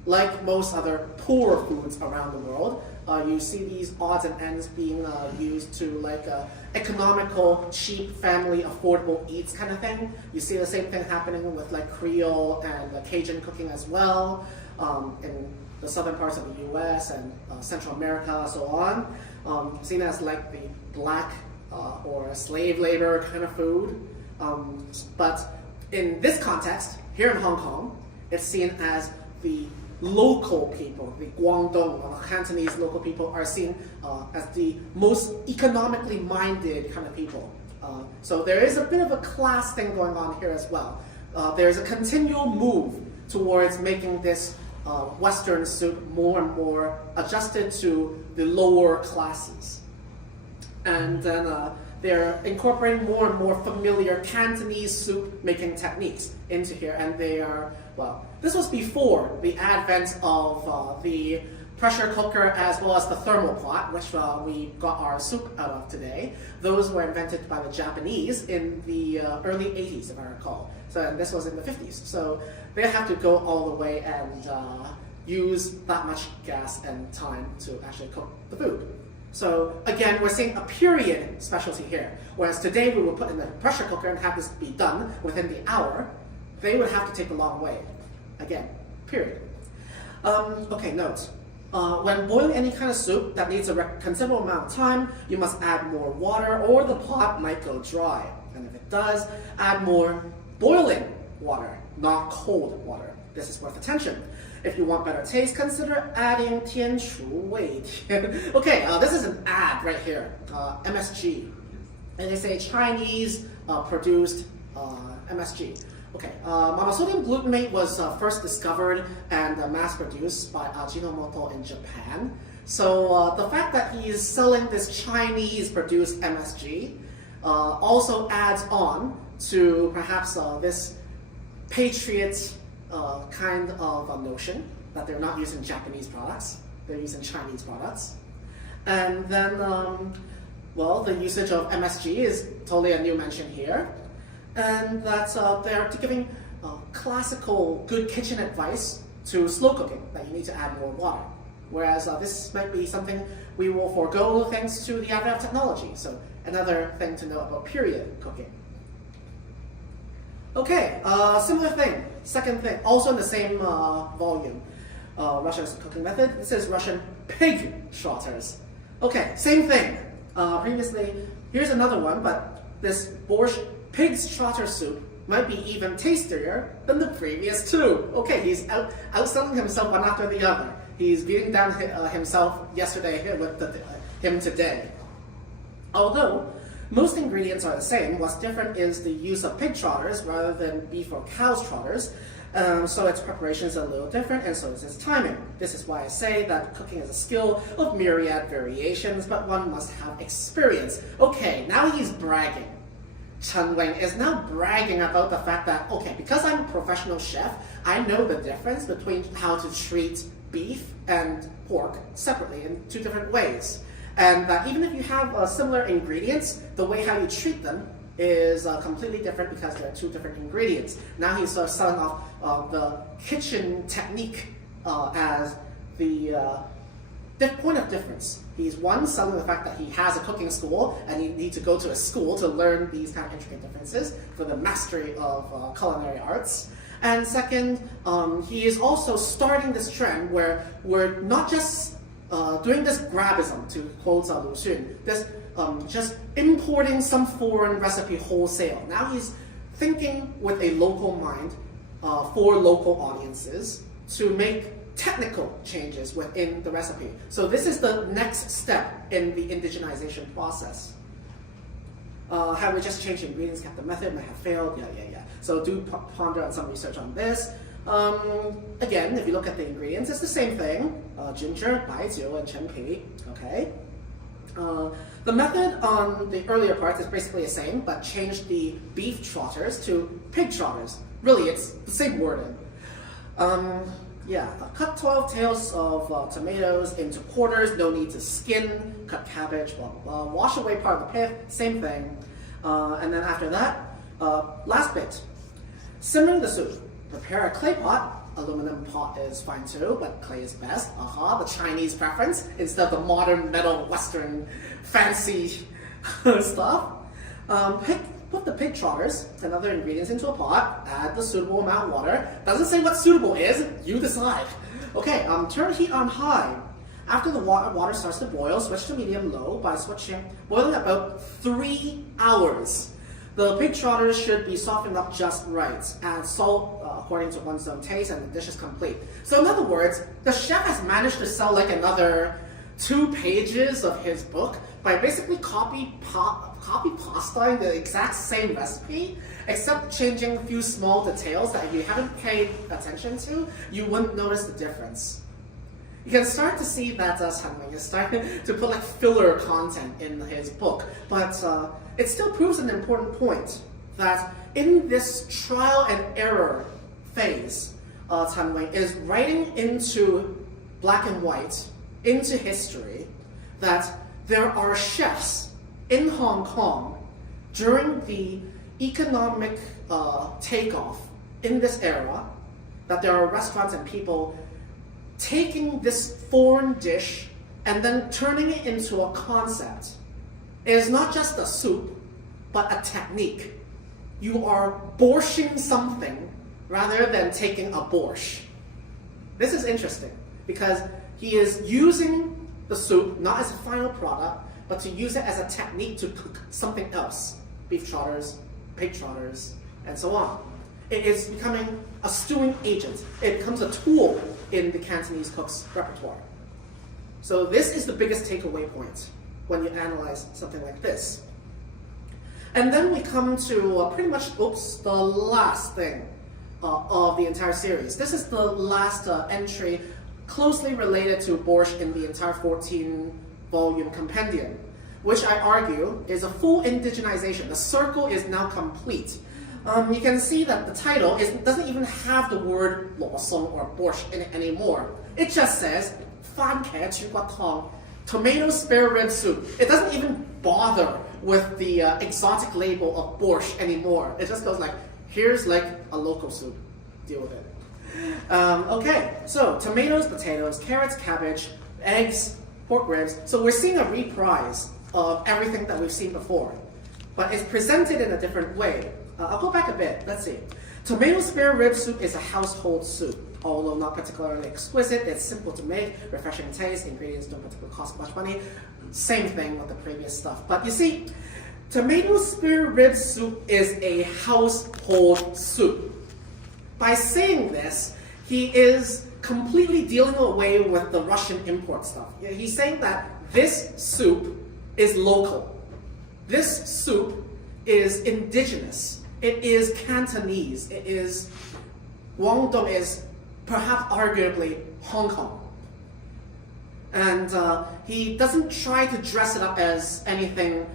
Like most other poor foods around the world, you see these odds and ends being used to like economical, cheap, family, affordable eats kind of thing. You see the same thing happening with like Creole and Cajun cooking as well in the southern parts of the US and Central America, so on. Seen as like the black or slave labor kind of food. But in this context, here in Hong Kong, it's seen as the local people, the Guangdong or Cantonese local people are seen as the most economically minded kind of people. So there is a bit of a class thing going on here as well. There's a continual move towards making this Western soup more and more adjusted to the lower classes. And then they're incorporating more and more familiar Cantonese soup making techniques into here, and they are, well, this was before the advent of the pressure cooker as well as the thermal pot, which we got our soup out of today. Those were invented by the Japanese in the early 80s, if I recall. So, and this was in the 50s. So they have to go all the way and use that much gas and time to actually cook the food. So again, we're seeing a period specialty here. Whereas today we would put in the pressure cooker and have this be done within the hour, they would have to take a long way. Again, period. Okay, note. When boiling any kind of soup that needs a considerable amount of time, you must add more water or the pot might go dry. And if it does, add more boiling water, not cold water. This is worth attention. If you want better taste, consider adding 天厨味天. Okay, this is an ad right here, MSG. And it's a Chinese produced MSG. Okay, monosodium glutamate was first discovered and mass produced by Ajinomoto in Japan. So the fact that he's selling this Chinese produced MSG also adds on to perhaps this patriot kind of notion that they're not using Japanese products, they're using Chinese products. And then, well, the usage of MSG is totally a new mention here. And that they're giving classical good kitchen advice to slow cooking, that you need to add more water. Whereas this might be something we will forego thanks to the advent of technology. So another thing to know about period cooking. Okay, similar thing, second thing, also in the same volume, Russian cooking method. This is Russian pig trotters. Okay, same thing. Previously, here's another one, but this borscht pig's trotter soup might be even tastier than the previous two. Okay, he's outselling himself one after the other. He's beating down himself yesterday with him today. Although most ingredients are the same, what's different is the use of pig trotters rather than beef or cow's trotters. So its preparation is a little different, and so is its timing. This is why I say that cooking is a skill of myriad variations, but one must have experience. Okay, now he's bragging. Chen Wing is now bragging about the fact that, okay, because I'm a professional chef, I know the difference between how to treat beef and pork separately in two different ways. And that even if you have similar ingredients, the way how you treat them is completely different because there are two different ingredients. Now he's selling off the kitchen technique as the point of difference. He's one, selling the fact that he has a cooking school and you need to go to a school to learn these kind of intricate differences for the mastery of culinary arts. And second, he is also starting this trend where we're not just doing this grabism, to quote Lu Xun, this just importing some foreign recipe wholesale. Now he's thinking with a local mind, for local audiences to make technical changes within the recipe. So this is the next step in the indigenization process. Have we just changed the ingredients, kept the method, might have failed? Yeah. So do ponder on some research on this. Again, if you look at the ingredients, it's the same thing. Ginger, baijiu, and chenpi, okay? The method on the earlier parts is basically the same, but changed the beef trotters to pig trotters. Really, it's the same wording. Cut 12 tails of tomatoes into quarters, no need to skin, cut cabbage, blah, blah, blah. Wash away part of the pith, same thing. And then after that, last bit, simmering the soup. Prepare a clay pot. Aluminum pot is fine too, but clay is best. The Chinese preference instead of the modern metal Western fancy stuff. Put the pig trotters and other ingredients into a pot, add the suitable amount of water. Doesn't say what suitable is, you decide. Okay, turn heat on high. After the water starts to boil, switch to medium-low by boiling about 3 hours. The pig trotters should be softened up just right. Add salt according to one's own taste and the dish is complete. So in other words, the chef has managed to sell like another 2 pages of his book by basically copy pastaing the exact same recipe, except changing a few small details that if you haven't paid attention to, you wouldn't notice the difference. You can start to see that Chen Wing is starting to put like filler content in his book, but it still proves an important point that in this trial and error phase, Chen Wing is writing into black and white, into history, that there are chefs in Hong Kong during the economic takeoff in this era, that there are restaurants and people taking this foreign dish and then turning it into a concept. It is not just a soup, but a technique. You are borshing something rather than taking a borscht. This is interesting because he is using the soup not as a final product, but to use it as a technique to cook something else. Beef trotters, pig trotters, and so on. It is becoming a stewing agent. It becomes a tool in the Cantonese cook's repertoire. So this is the biggest takeaway point when you analyze something like this. And then we come to pretty much, the last thing of the entire series. This is the last entry closely related to borscht in the entire 14-volume compendium, which I argue is a full indigenization. The circle is now complete. You can see that the title doesn't even have the word 羅宋 or borscht in it anymore. It just says 番茄豬骨湯, tomato spare rib soup. It doesn't even bother with the exotic label of borscht anymore. It just goes like, here's like a local soup. Deal with it. Okay, so tomatoes, potatoes, carrots, cabbage, eggs, pork ribs. So we're seeing a reprise of everything that we've seen before, but it's presented in a different way. I'll go back a bit. Let's see. Tomato spare rib soup is a household soup. Although not particularly exquisite, it's simple to make, refreshing taste, ingredients don't particularly cost much money. Same thing with the previous stuff. But you see, tomato spare rib soup is a household soup. By saying this, he is completely dealing away with the Russian import stuff. He's saying that this soup is local. This soup is indigenous. It is Cantonese. It is, Guangdong is perhaps arguably Hong Kong. And he doesn't try to dress it up as anything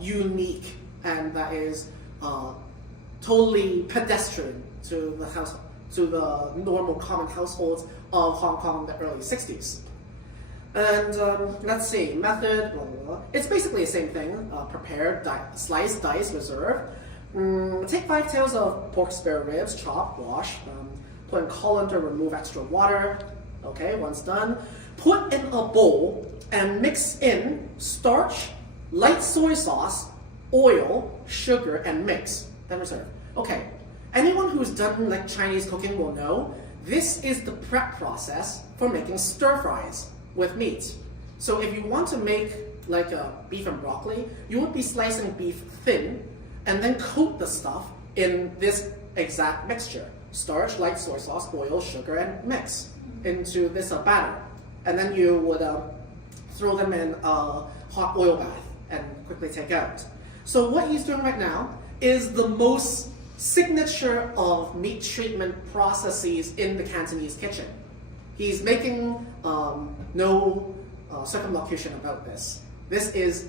unique and that is totally pedestrian to the normal common households of Hong Kong in the early 60s. And let's see, method, blah, blah, blah. It's basically the same thing. Prepare, slice, dice, reserve. Take 5 tails of pork spare ribs, chop, wash, put in colander, remove extra water. Okay, once done. Put in a bowl and mix in starch, light soy sauce, oil, sugar, and mix. Then reserve. Okay, anyone who's done like Chinese cooking will know this is the prep process for making stir fries with meat. So if you want to make like a beef and broccoli, you would be slicing beef thin and then coat the stuff in this exact mixture. starch, like soy sauce, oil, sugar, and mix into this batter. And then you would throw them in a hot oil bath and quickly take out. So what he's doing right now is the most signature of meat treatment processes in the Cantonese kitchen. He's making no circumlocution about this. This is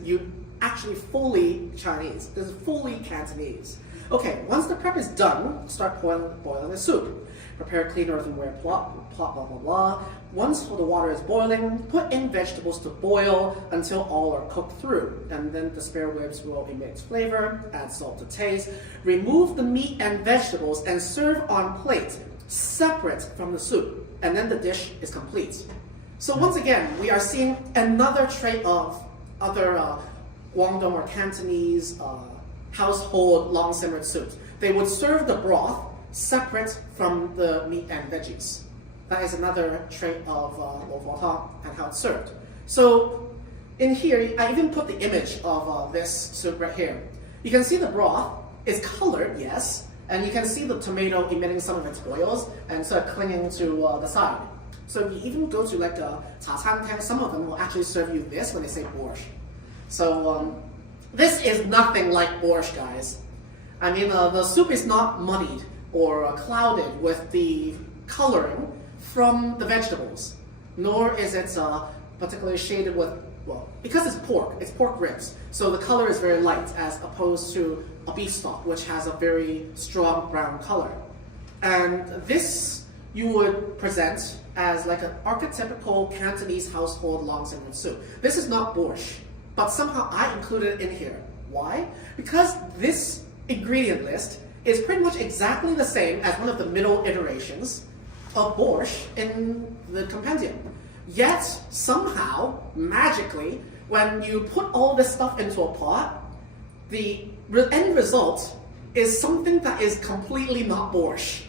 actually fully Chinese. This is fully Cantonese. Okay, once the prep is done, start boiling the soup. Prepare clean earthenware pot, blah, blah, blah. Once the water is boiling, put in vegetables to boil until all are cooked through. And then the spare ribs will emit flavor, add salt to taste. Remove the meat and vegetables and serve on plate, separate from the soup. And then the dish is complete. So once again, we are seeing another trait of other Guangdong or Cantonese household long simmered soups. They would serve the broth separate from the meat and veggies. That is another trait of lo fo tang and how it's served. So in here, I even put the image of this soup right here. You can see the broth is colored, yes, and you can see the tomato emitting some of its oils and sort of clinging to the side. So if you even go to like a茶餐厅, some of them will actually serve you this when they say borscht. So this is nothing like borscht, guys. I mean, the soup is not muddied or clouded with the coloring from the vegetables, nor is it particularly shaded with, well, because it's pork ribs, so the color is very light as opposed to a beef stock, which has a very strong brown color. And this you would present as like an archetypical Cantonese household long simmered soup. This is not borscht, but somehow I included it in here. Why? Because this ingredient list is pretty much exactly the same as one of the middle iterations of borscht in the compendium. Yet, somehow, magically, when you put all this stuff into a pot, the end result is something that is completely not borscht.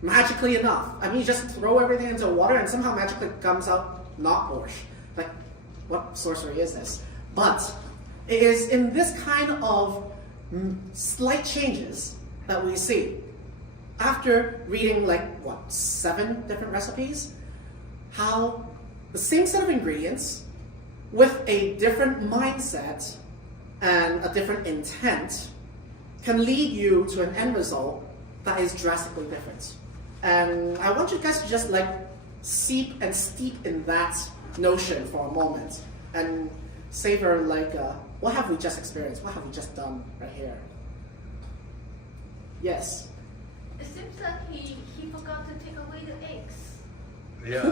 Magically enough. I mean, you just throw everything into water and somehow magically comes out not borscht. Like, what sorcery is this? But it is in this kind of slight changes that we see. After reading 7 different recipes, how the same set of ingredients with a different mindset and a different intent can lead you to an end result that is drastically different. And I want you guys to just seep and steep in that notion for a moment and savor what have we just experienced? What have we just done right here? Yes. It seems like he forgot to take away the eggs. Yeah,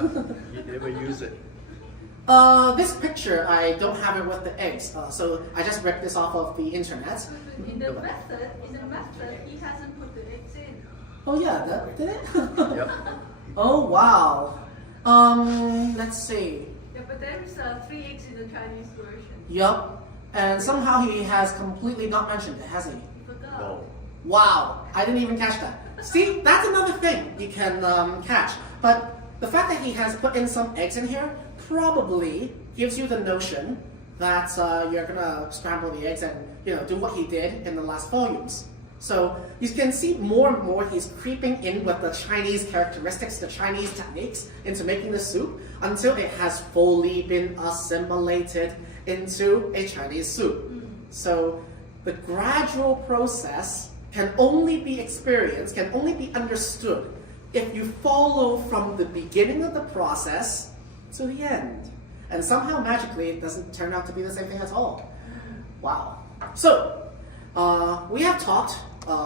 you never use it. This picture, I don't have it with the eggs, so I just ripped this off of the internet. In the method, he hasn't put the eggs in. Oh yeah, that did it? Yep. Oh wow. Let's see. Yeah, but there is 3 eggs in the Chinese version. Yup. And somehow he has completely not mentioned it, has he? He forgot. No. Wow, I didn't even catch that. See, that's another thing you can catch. But the fact that he has put in some eggs in here probably gives you the notion that you're gonna scramble the eggs and do what he did in the last volumes. So you can see more and more he's creeping in with the Chinese characteristics, the Chinese techniques into making the soup until it has fully been assimilated into a Chinese soup. So the gradual process can only be experienced, can only be understood if you follow from the beginning of the process to the end. And somehow magically it doesn't turn out to be the same thing at all. Wow. So we have talked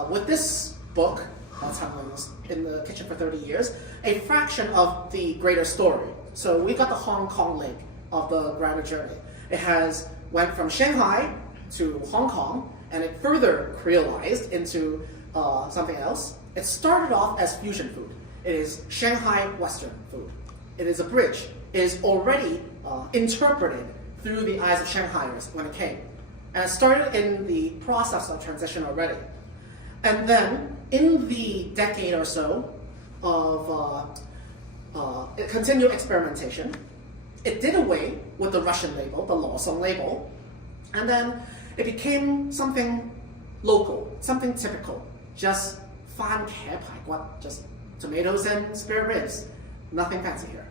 with this book, that's happening in the kitchen for 30 years, a fraction of the greater story. So we got the Hong Kong leg of the grander journey. It has went from Shanghai to Hong Kong, and it further creolized into something else. It started off as fusion food. It is Shanghai Western food. It is a bridge. It is already interpreted through the eyes of Shanghaiers when it came. And it started in the process of transition already. And then, in the decade or so of continued experimentation, it did away with the Russian label, the Lawson label, and then it became something local, something typical, just 番茄排骨, just tomatoes and spare ribs. Nothing fancy here.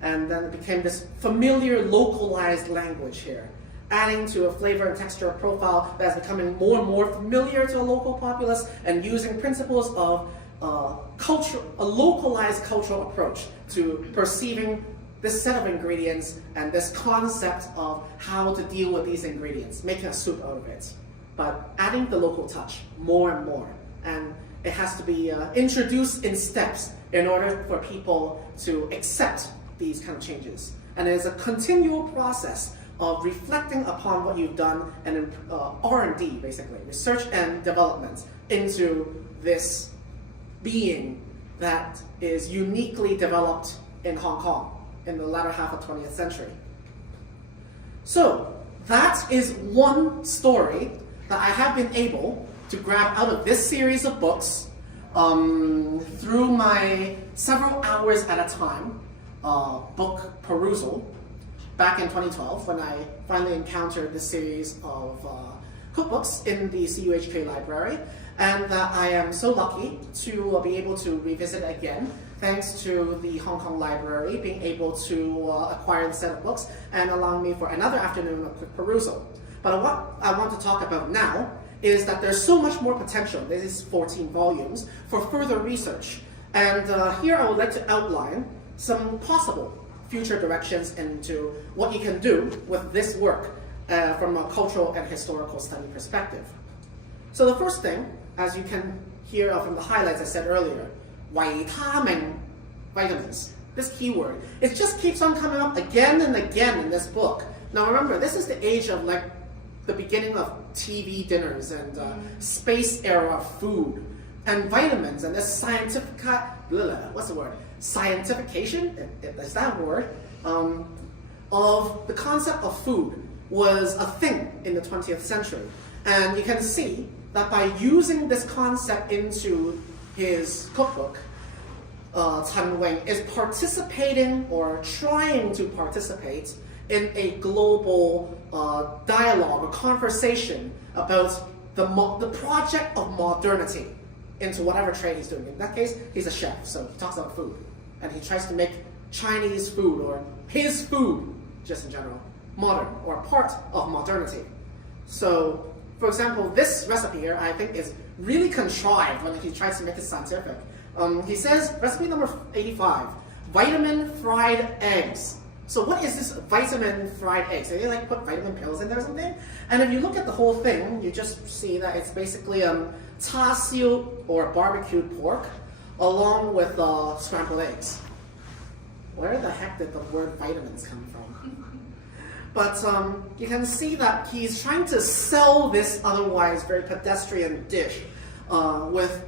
And then it became this familiar localized language here, adding to a flavor and texture profile that is becoming more and more familiar to a local populace and using principles of a localized cultural approach to perceiving this set of ingredients and this concept of how to deal with these ingredients, making a soup out of it, but adding the local touch more and more. And it has to be introduced in steps in order for people to accept these kind of changes. And it is a continual process of reflecting upon what you've done and R&D, basically, research and development into this being that is uniquely developed in Hong Kong in the latter half of 20th century. So that is one story that I have been able to grab out of this series of books through my several hours at a time book perusal back in 2012 when I finally encountered this series of cookbooks in the CUHK library, and that I am so lucky to be able to revisit again thanks to the Hong Kong Library being able to acquire the set of books and allowing me for another afternoon of quick perusal. But what I want to talk about now is that there's so much more potential, this is 14 volumes, for further research. And here I would like to outline some possible future directions into what you can do with this work from a cultural and historical study perspective. So the first thing, as you can hear from the highlights I said earlier, 維他命 vitamins, this keyword, it just keeps on coming up again and again in this book. Now remember, this is the age of like the beginning of TV dinners and space era food and vitamins and this scientific, what's the word? Scientification, is that a word? Of the concept of food was a thing in the 20th century. And you can see that by using this concept into his cookbook, Chen Wing is participating or trying to participate in a global dialogue or conversation about the project of modernity into whatever trade he's doing. In that case, he's a chef, so he talks about food. And he tries to make Chinese food, or his food, just in general, modern, or part of modernity. So, for example, this recipe here, I think is really contrived when he tries to make it scientific. He says, recipe number 85, vitamin fried eggs. So what is this vitamin fried eggs? Did they like put vitamin pills in there or something? And if you look at the whole thing, you just see that it's basically char siu or barbecued pork along with scrambled eggs. Where the heck did the word vitamins come from? But you can see that he's trying to sell this otherwise very pedestrian dish with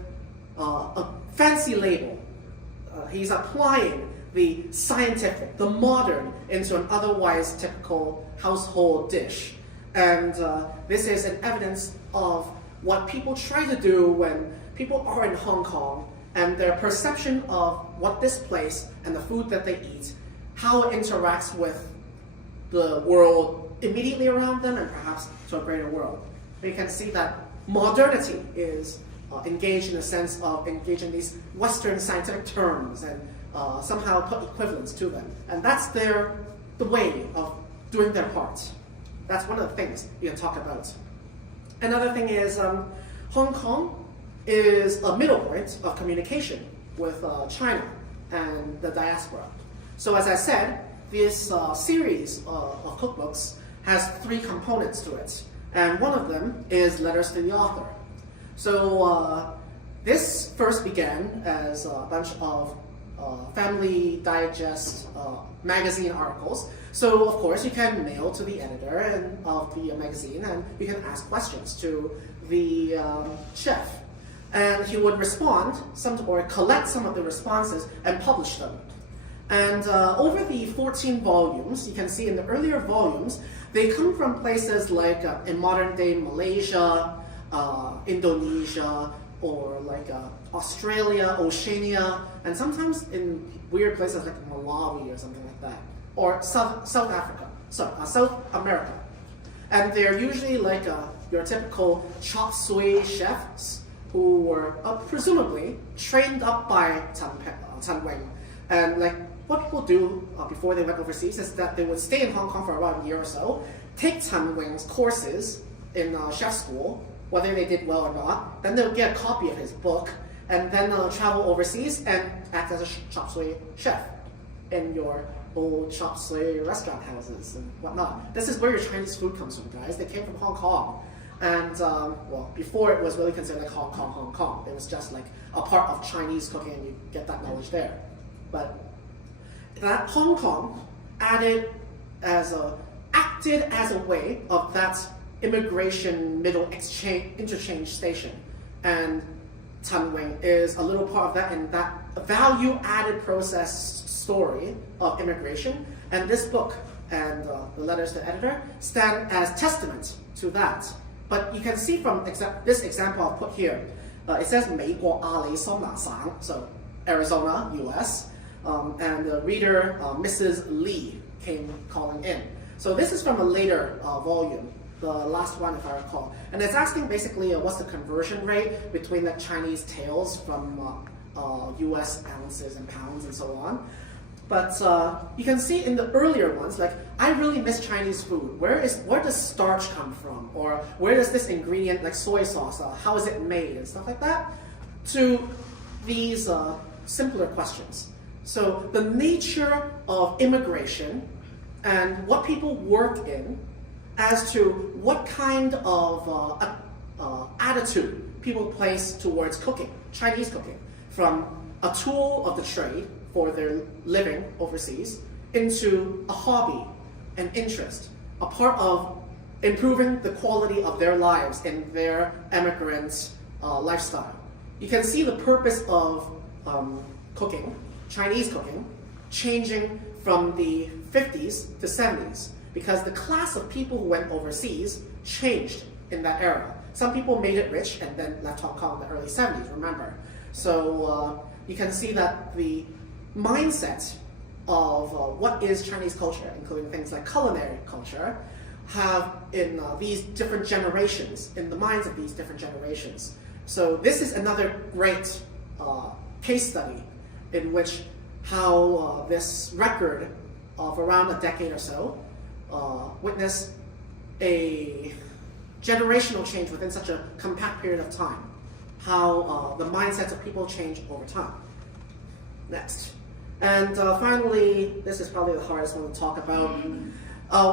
a fancy label. He's applying the scientific, the modern, into an otherwise typical household dish. And this is an evidence of what people try to do when people are in Hong Kong and their perception of what this place and the food that they eat, how it interacts with the world immediately around them and perhaps to a greater world. But you can see that modernity is engaged in the sense of engaging these Western scientific terms and somehow put equivalents to them. And that's the way of doing their part. That's one of the things you can talk about. Another thing is Hong Kong is a middle point of communication with China and the diaspora. So as I said, this series of cookbooks has 3 components to it. And one of them is letters to the author. So this first began as a bunch of Family Digest magazine articles. So of course you can mail to the editor of the magazine and you can ask questions to the chef. And he would respond or collect some of the responses and publish them. And over the 14 volumes, you can see in the earlier volumes, they come from places like in modern day Malaysia, Indonesia, or like Australia, Oceania, and sometimes in weird places like Malawi or something like that, or South America. And they're usually like your typical chop suey chefs who were presumably trained up by Tan Wing. And like what people do before they went overseas is that they would stay in Hong Kong for about a year or so, take Tan Wing's courses in chef school, whether they did well or not. Then they'll get a copy of his book, and then travel overseas and act as a chop suey chef in your old chop suey restaurant houses and whatnot. This is where your Chinese food comes from, guys. They came from Hong Kong. And well, before it was really considered like Hong Kong. It was just like a part of Chinese cooking, and you get that knowledge there. But that Hong Kong acted as a way of that immigration middle interchange station, and Tan Wing is a little part of that, and that value-added process story of immigration. And this book and the letters to the editor stand as testament to that. But you can see from this example I'll put here, it says 美國亞利桑那省, so Arizona, US, and the reader, Mrs. Lee, came calling in. So this is from a later volume, the last one if I recall. And it's asking basically what's the conversion rate between the Chinese taels from US ounces and pounds and so on. But you can see in the earlier ones, like, I really miss Chinese food. Where does starch come from? Or where does this ingredient, like soy sauce, how is it made and stuff like that? To these simpler questions. So the nature of immigration and what people work in as to what kind of attitude people place towards cooking, Chinese cooking, from a tool of the trade for their living overseas into a hobby, an interest, a part of improving the quality of their lives in their immigrant lifestyle. You can see the purpose of cooking, Chinese cooking, changing from the 50s to 70s because the class of people who went overseas changed in that era. Some people made it rich and then left Hong Kong in the early 70s, remember. So you can see that the mindset of what is Chinese culture, including things like culinary culture, have in these different generations, in the minds of these different generations. So this is another great case study in which how this record of around a decade or so witnessed a generational change within such a compact period of time, how the mindsets of people change over time. Next. And finally, this is probably the hardest one to talk about.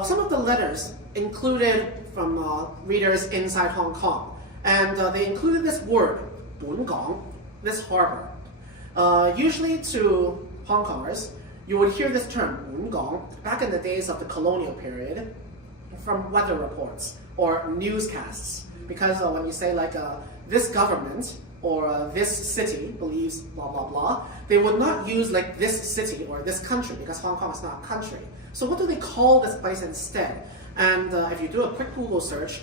Some of the letters included from readers inside Hong Kong. And they included this word, 本港, this harbor. Usually to Hong Kongers, you would hear this term, 本港, back in the days of the colonial period, from weather reports or newscasts. Because when you say like this government or this city believes blah, blah, blah, they would not use like this city or this country because Hong Kong is not a country. So what do they call this place instead? And if you do a quick Google search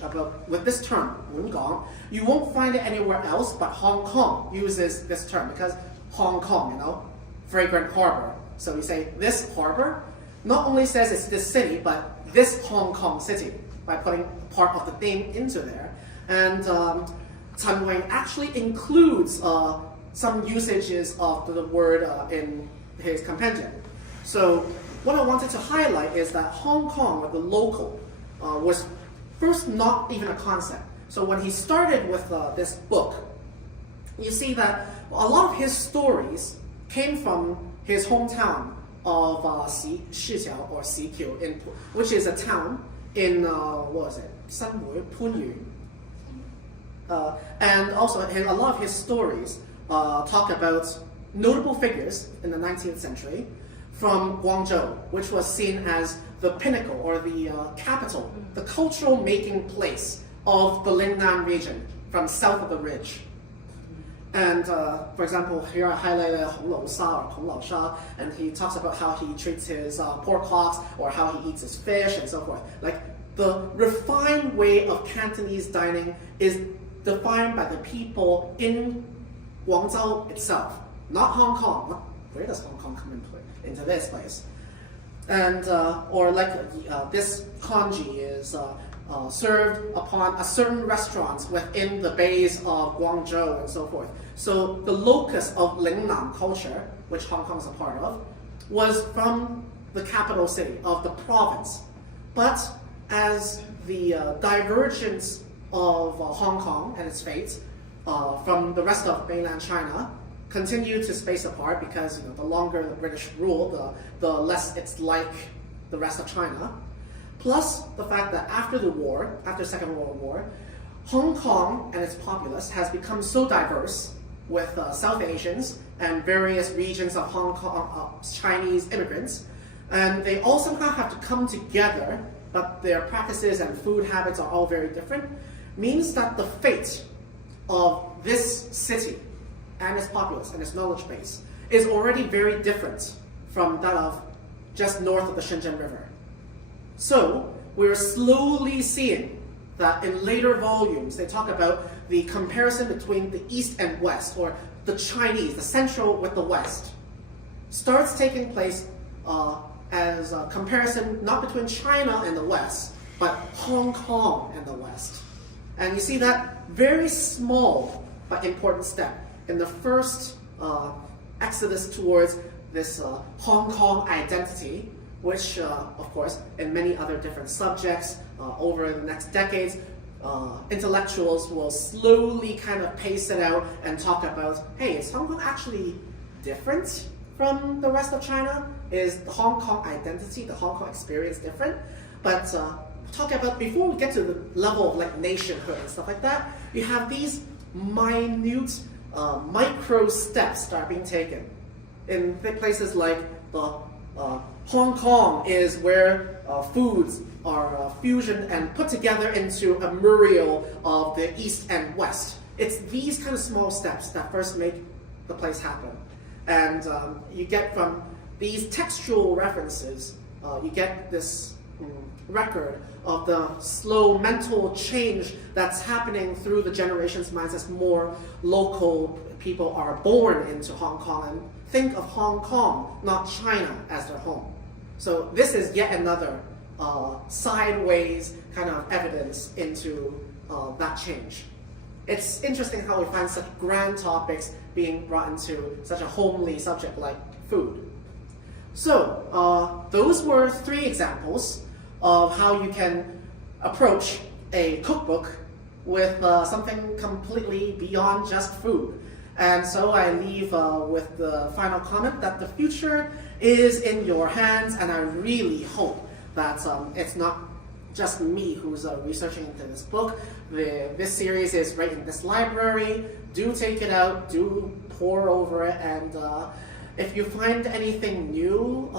with this term, 本港, you won't find it anywhere else, but Hong Kong uses this term because Hong Kong, you know, Fragrant Harbor. So we say this harbor not only says it's this city, but this Hong Kong city by putting part of the name into there. And Tan Wing actually includes some usages of the word in his compendium. So what I wanted to highlight is that Hong Kong, or the local, was first not even a concept. So when he started with this book, you see that a lot of his stories came from his hometown of Shiqiao or Xiqiu, which is a town in, what was it, Shanghai, Punyu. And also a lot of his stories talk about notable figures in the 19th century from Guangzhou, which was seen as the pinnacle or the capital, the cultural making place of the Lingnan region from south of the ridge. And for example, here I highlighted Hong Long Sha or Kong Lao Sha, and he talks about how he treats his pork hocks or how he eats his fish and so forth. Like the refined way of Cantonese dining is defined by the people in Guangzhou itself, not Hong Kong. Where does Hong Kong come into this place? And or like this kanji is served upon a certain restaurants within the bays of Guangzhou and so forth. So the locus of Lingnam culture, which Hong Kong is a part of, was from the capital city of the province. But as the divergence of Hong Kong and its fate from the rest of mainland China continued to space apart, because the longer the British rule, the less it's like the rest of China. Plus the fact that after the war, after Second World War, Hong Kong and its populace has become so diverse with South Asians and various regions of Hong Kong Chinese immigrants, and they all somehow have to come together, but their practices and food habits are all very different, means that the fate of this city and its populace and its knowledge base is already very different from that of just north of the Shenzhen River. So we're slowly seeing that in later volumes they talk about the comparison between the East and West, or the Chinese, the Central with the West, starts taking place as a comparison not between China and the West, but Hong Kong and the West. And you see that very small but important step in the first exodus towards this Hong Kong identity, which, of course, in many other different subjects over the next decades, intellectuals will slowly kind of pace it out and talk about, hey, is Hong Kong actually different from the rest of China? Is the Hong Kong identity, the Hong Kong experience different? But talk about, before we get to the level of like nationhood and stuff like that, you have these minute micro steps that are being taken in places like Hong Kong is where foods are fusion and put together into a muriel of the East and West. It's these kind of small steps that first make the place happen. And you get from these textual references, you get this record of the slow mental change that's happening through the generations' minds as more local people are born into Hong Kong and think of Hong Kong, not China, as their home. So this is yet another sideways kind of evidence into that change. It's interesting how we find such grand topics being brought into such a homely subject like food. So those were 3 examples of how you can approach a cookbook with something completely beyond just food. And so I leave with the final comment that the future is in your hands, and I really hope that it's not just me who's researching into this book. This series is right in this library. Do take it out, do pore over it, and if you find anything new,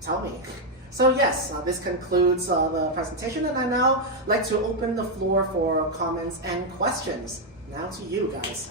tell me. So yes, this concludes the presentation, and I now like to open the floor for comments and questions. Now to you guys.